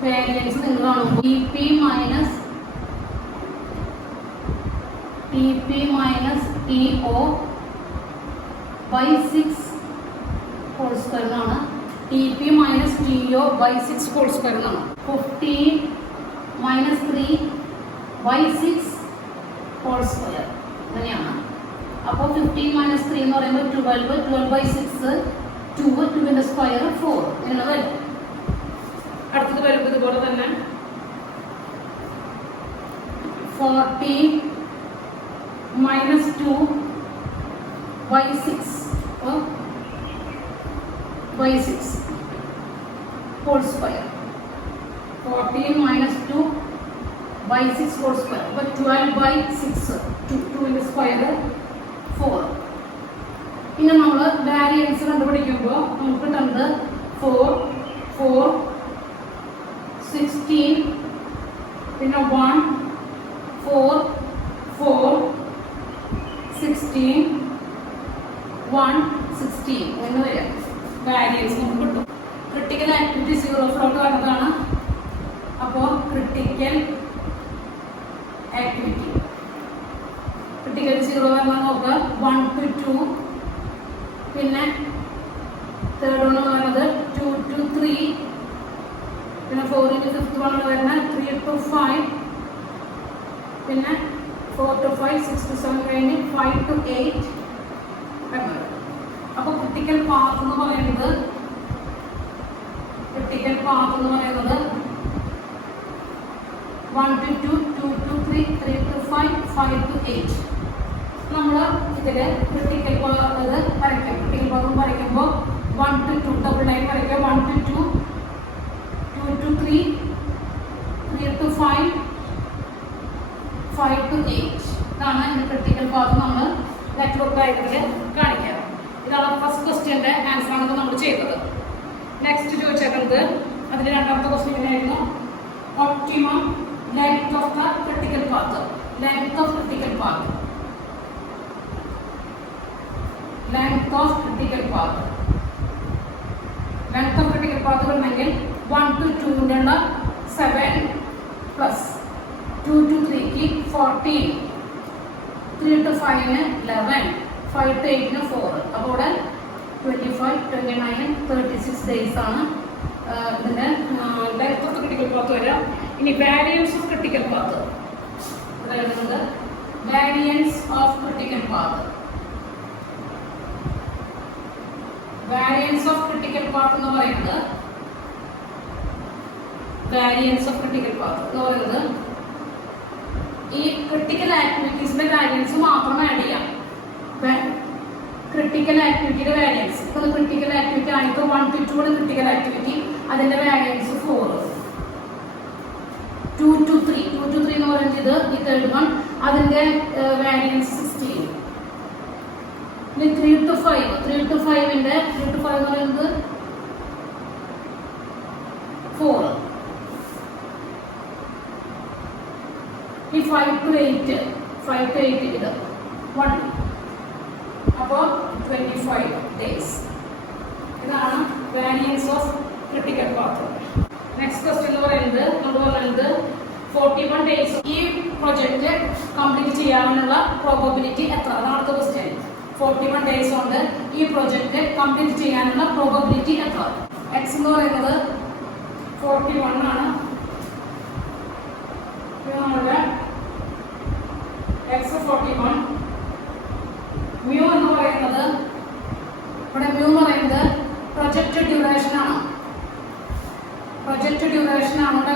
വേരിയൻസ് നിങ്ങൾ കാണുമ്പോൾ TP minus TO by 6 whole square എന്നാണ്. TP minus TO by 6 whole square എന്നാണ്. 15 minus 3 by 6 whole square അങ്ങനെയാണ്. അപ്പോൾ 15 minus 3 എന്ന് പറയുമ്പോൾ 12, 12 by 6, 2, 2ന്റെ സ്ക്വയർ 4 ഇങ്ങനെ വരും. അടുത്തത് വരുമ്പോൾ ഇതുപോലെ തന്നെ 40 minus 2 by 6 by 6 whole square. 14 minus 2 by 6 whole square. അപ്പോൾ 12 by 6, 2ന്റെ സ്ക്വയർ 4. പിന്നെ നമ്മൾ വാരിയൻസ് കണ്ടുപിടിക്കുമ്പോൾ നമുക്ക് കിട്ടുന്നത് 4, 4, 16, പിന്നെ 1, 4, 4, 16, 1, 16 എന്ന് വരും. വാരിയൻസ് നമുക്ക് കിട്ടും. ക്രിട്ടിക്കൽ ആക്ടിവിറ്റി 0 ഫ്ലോട്ട് വരുന്നതാണ്. അപ്പോൾ ക്രിട്ടിക്കൽ ആക്ടിവിറ്റി ക്രിട്ടിക്കൽ 0 വരുന്നത് നോക്കുക. 1 to 2, പിന്നെ തേർഡ് വൺ വരുന്നത് 2 to 3, പിന്നെ 4 into 5th വൺ വരുന്നത് 3 to 5, പിന്നെ 4 to 5, 6 to 7 കഴിഞ്ഞ് 5 to 8 വരുന്നത്. അപ്പോൾ ക്രിട്ടിക്കൽ പാത്ത് എന്ന് പറയുന്നത് 1 to 2, 2 to 3, 3 to 5, 5 to 8. നമ്മൾ ഇതിൽ ക്രിട്ടിക്കൽ വരയ്ക്കും. ക്രിട്ടിക്കൽ പാത്തും വരയ്ക്കുമ്പോൾ 1 to 2 ഡബിൾ ലൈൻ വരയ്ക്കുക. 1 to 2, 2 to 3, 3 to 5, 5 to 8. ഇതാണ് ഇതിൻ്റെ ക്രിട്ടിക്കൽ പാത്ത് നമ്മൾ നെറ്റ്വർക്ക് ഡയഗ്രത്തിൽ കാണിക്കുക. ഇതാണ് ഫസ്റ്റ് ക്വസ്റ്റ്യൻ്റെ ആൻസർ ആണ് നമ്മൾ ചെയ്തത്. നെക്സ്റ്റ് ചോദിച്ചേക്കുന്നത് അതിൻ്റെ രണ്ടാമത്തെ ക്വസ്റ്റ്യൻ എങ്ങനെയായിരുന്നു? Optimum length of the critical path. Length of critical path വരണമെങ്കിൽ 1 to 2 ഉള്ള 7 പ്ലസ് 2 to 3 14, 3 to 5 11, 5 to 8 4. അപ്പോൾ ഇവിടെ 25, 29, 36 ഡേയ്സ് ആണ് ഇതിൻ്റെ ലെങ്ത് ഓഫ് ക്രിട്ടിക്കൽ പാത്ത് വരിക. ഇനി വാരിയൻസ് ഓഫ് ക്രിട്ടിക്കൽ പാത്ത് എഴുതുന്നത്. വാരിയൻസ് ഓഫ് ക്രിട്ടിക്കൽ പാത്ത് എന്ന് പറയുന്നത് ഈ ക്രിട്ടിക്കൽ ആക്ടിവിറ്റീസിന്റെ വാരിയൻസ് മാത്രം ആഡ് ചെയ്യാം. ക്രിട്ടിക്കൽ ആക്ടിവിറ്റിയുടെ വാരിയൻസ് ഇപ്പോൾ ക്രിട്ടിക്കൽ ആക്ടിവിറ്റി ആണെങ്കിൽ 1 to 2 ആണ് ക്രിട്ടിക്കൽ ആക്ടിവിറ്റി. അതിന്റെ വാരിയൻസ് 4. 2 to 3 എന്ന് പറയുന്നത് ഈ തേർഡ് വൺ, അതിന്റെ വാരിയൻസ് 16. ഇനി 3 to 5 എന്ന് പറയുന്നത് to 8 ഇത് 1, അപ്പോൾ 25 ഡേയ്സ്. ഇതാണ് variance of critical path. Next question എന്ന് പറയുന്നത് 41 ഡേയ്സ് ഈ പ്രൊജക്റ്റ് കംപ്ലീറ്റ് ചെയ്യാനുള്ള പ്രോബബിലിറ്റി എത്ര? അതാണ് അടുത്ത ക്വസ്റ്റ്യൻ. 41 ഡേയ്സ് കൊണ്ട് ഈ പ്രൊജക്റ്റ് കംപ്ലീറ്റ് ചെയ്യാനുള്ള പ്രോബബിലിറ്റി എത്ര? എക്സ് എന്ന് പറയുന്നത് 41 ആണ്. നമ്മുടെ എക്സ് 41. മ്യൂ എന്ന് പറയുന്നത് ഇവിടെ പ്രൊജക്റ്റ് ഡ്യൂറേഷൻ ആണ്. ഇവിടെ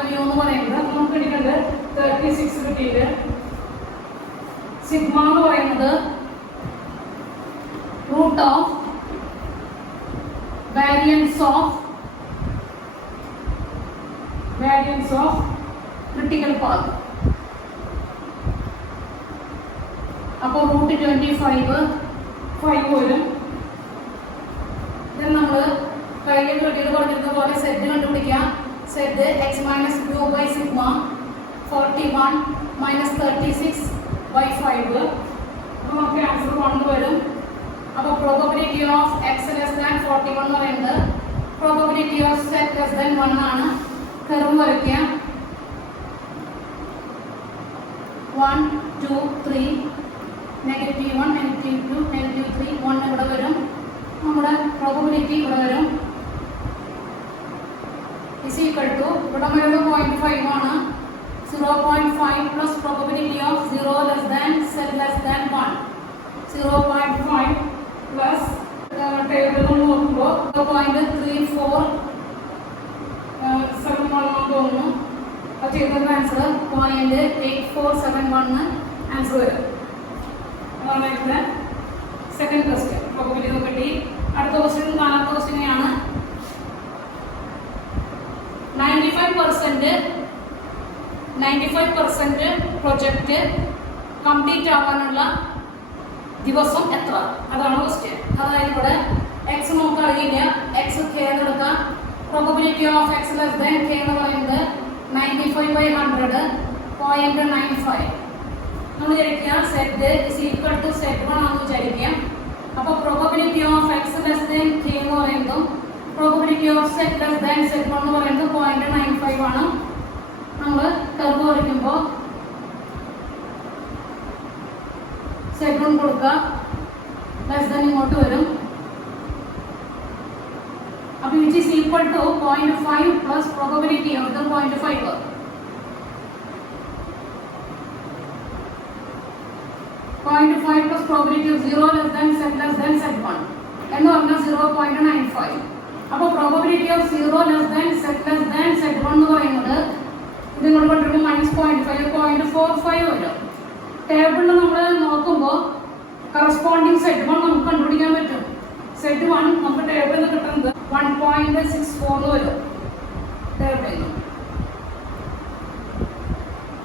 മ്യൂ എന്ന് പറയുന്നത് നമുക്ക് കിട്ടിയിട്ടുണ്ട് 36 കിട്ടിയിട്ട്. സിഗ്മ എന്ന് പറയുന്നത് root of variance of critical path. അപ്പോൾ റൂട്ട് 25 വരും. നമ്മൾ കഴിഞ്ഞ വീഡിയോയിൽ പറഞ്ഞിരുന്ന പോലെ സെറ്റ് കണ്ടുപിടിക്കാം. Z X minus mu by sigma 41 minus 36/5. അപ്പോൾ നമുക്ക് ആൻസർ 1 വരും. അപ്പോൾ probability of X less than 41 എന്ന് പറയുന്നത് probability of Z less than 1 ആണ്. കർവ് വരയ്ക്കുക. 1 2 3 -1 -2 -3 1 ഇവിടെ വരും. നമ്മുടെ പ്രോബബിലിറ്റി ഇവിടെ വരും. is equal to ഇവിടെ വരുന്നത് 0.5 ആണ്. 0.5 plus probability of 0 less than set less than 1. 0.5 plus table നോക്കുമ്പോൾ 0.3471 തോന്നുന്നു. അപ്പോൾ ചെയ്തത് ആൻസർ 0.8471 ആൻസർ വരും. അതാണ് ഇവിടെ സെക്കൻഡ് ക്വസ്റ്റ്യൻ. പ്രോബബിലിറ്റി കിട്ടി. അടുത്ത ക്വസ്റ്റ്യൻ 4ാമത്തെ ക്വസ്റ്റ്യനാണ്. 95% പ്രൊജക്റ്റ് കംപ്ലീറ്റ് ആവാനുള്ള ദിവസം എത്ര? അതാണ് ക്വസ്റ്റ്യൻ. അതായത് ഇവിടെ എക്സ് നമുക്ക് അറിയില്ല. എക്സ് കെ എന്ന് എടുക്കാം. Probability of X less than K എന്ന് പറയുന്നത് 95/100 0.95. നമ്മൾ വിചാരിക്കുക Z is equal to Z 1 ആണെന്ന് വിചാരിക്കുക. അപ്പോൾ probability of X less than K എന്ന് പറയുന്നതും probability of Z less than Z 1 എന്ന് പറയുന്നത് 0.95 ആണ്. നമ്മൾ കർവ് വരയ്ക്കുമ്പോൾ സെറ്റ് 1 കൊടുക്കുക. ലെസ് ദാൻ ഇങ്ങോട്ട് വരും. അപ്പോൾ which is equal to 0.5 plus probability of the 0.5. 0.5 plus probability of 0 less than Z1 എന്ന് പറഞ്ഞാൽ 0.95. അപ്പോൾ probability of 0 less than Z1 എന്ന് പറയുന്നത് ഇത് ഇങ്ങോട്ട് കൊണ്ടുവരുമ്പോൾ -0.5 0.45 വരും. ടേബിളിൽ നമ്മൾ നോക്കുമ്പോൾ കറസ്പോണ്ടിങ് Z1 നമുക്ക് കണ്ടുപിടിക്കാൻ പറ്റും. Z1 നമുക്ക് ടേബിളിൽ നിന്ന് കിട്ടുന്നത് 1.64 വരും. ടേബിളിൽ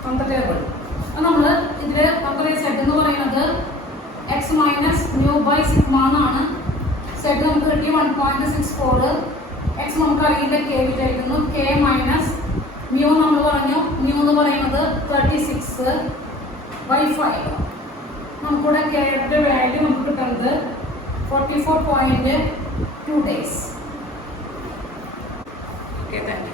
നിന്ന് ടേബിൾ നമ്മൾ ഇതിൽ നമുക്ക് സെറ്റ് എന്ന് പറയുന്നത് X minus mu by sigma എന്നാണ്. സെറ്റ് നമുക്ക് കിട്ടി 1.64. എക്സ് നമുക്ക് അറിയില്ല, കെ വിചാരിക്കുന്നു. കെ മൈനസ് മ്യൂ നമ്മൾ പറഞ്ഞു. മ്യൂ എന്ന് പറയുന്നത് 36/5. നമുക്കിവിടെ കെയുടെ വാല്യൂ നമുക്ക് കിട്ടുന്നത് 44.2 days. Okay, thank you.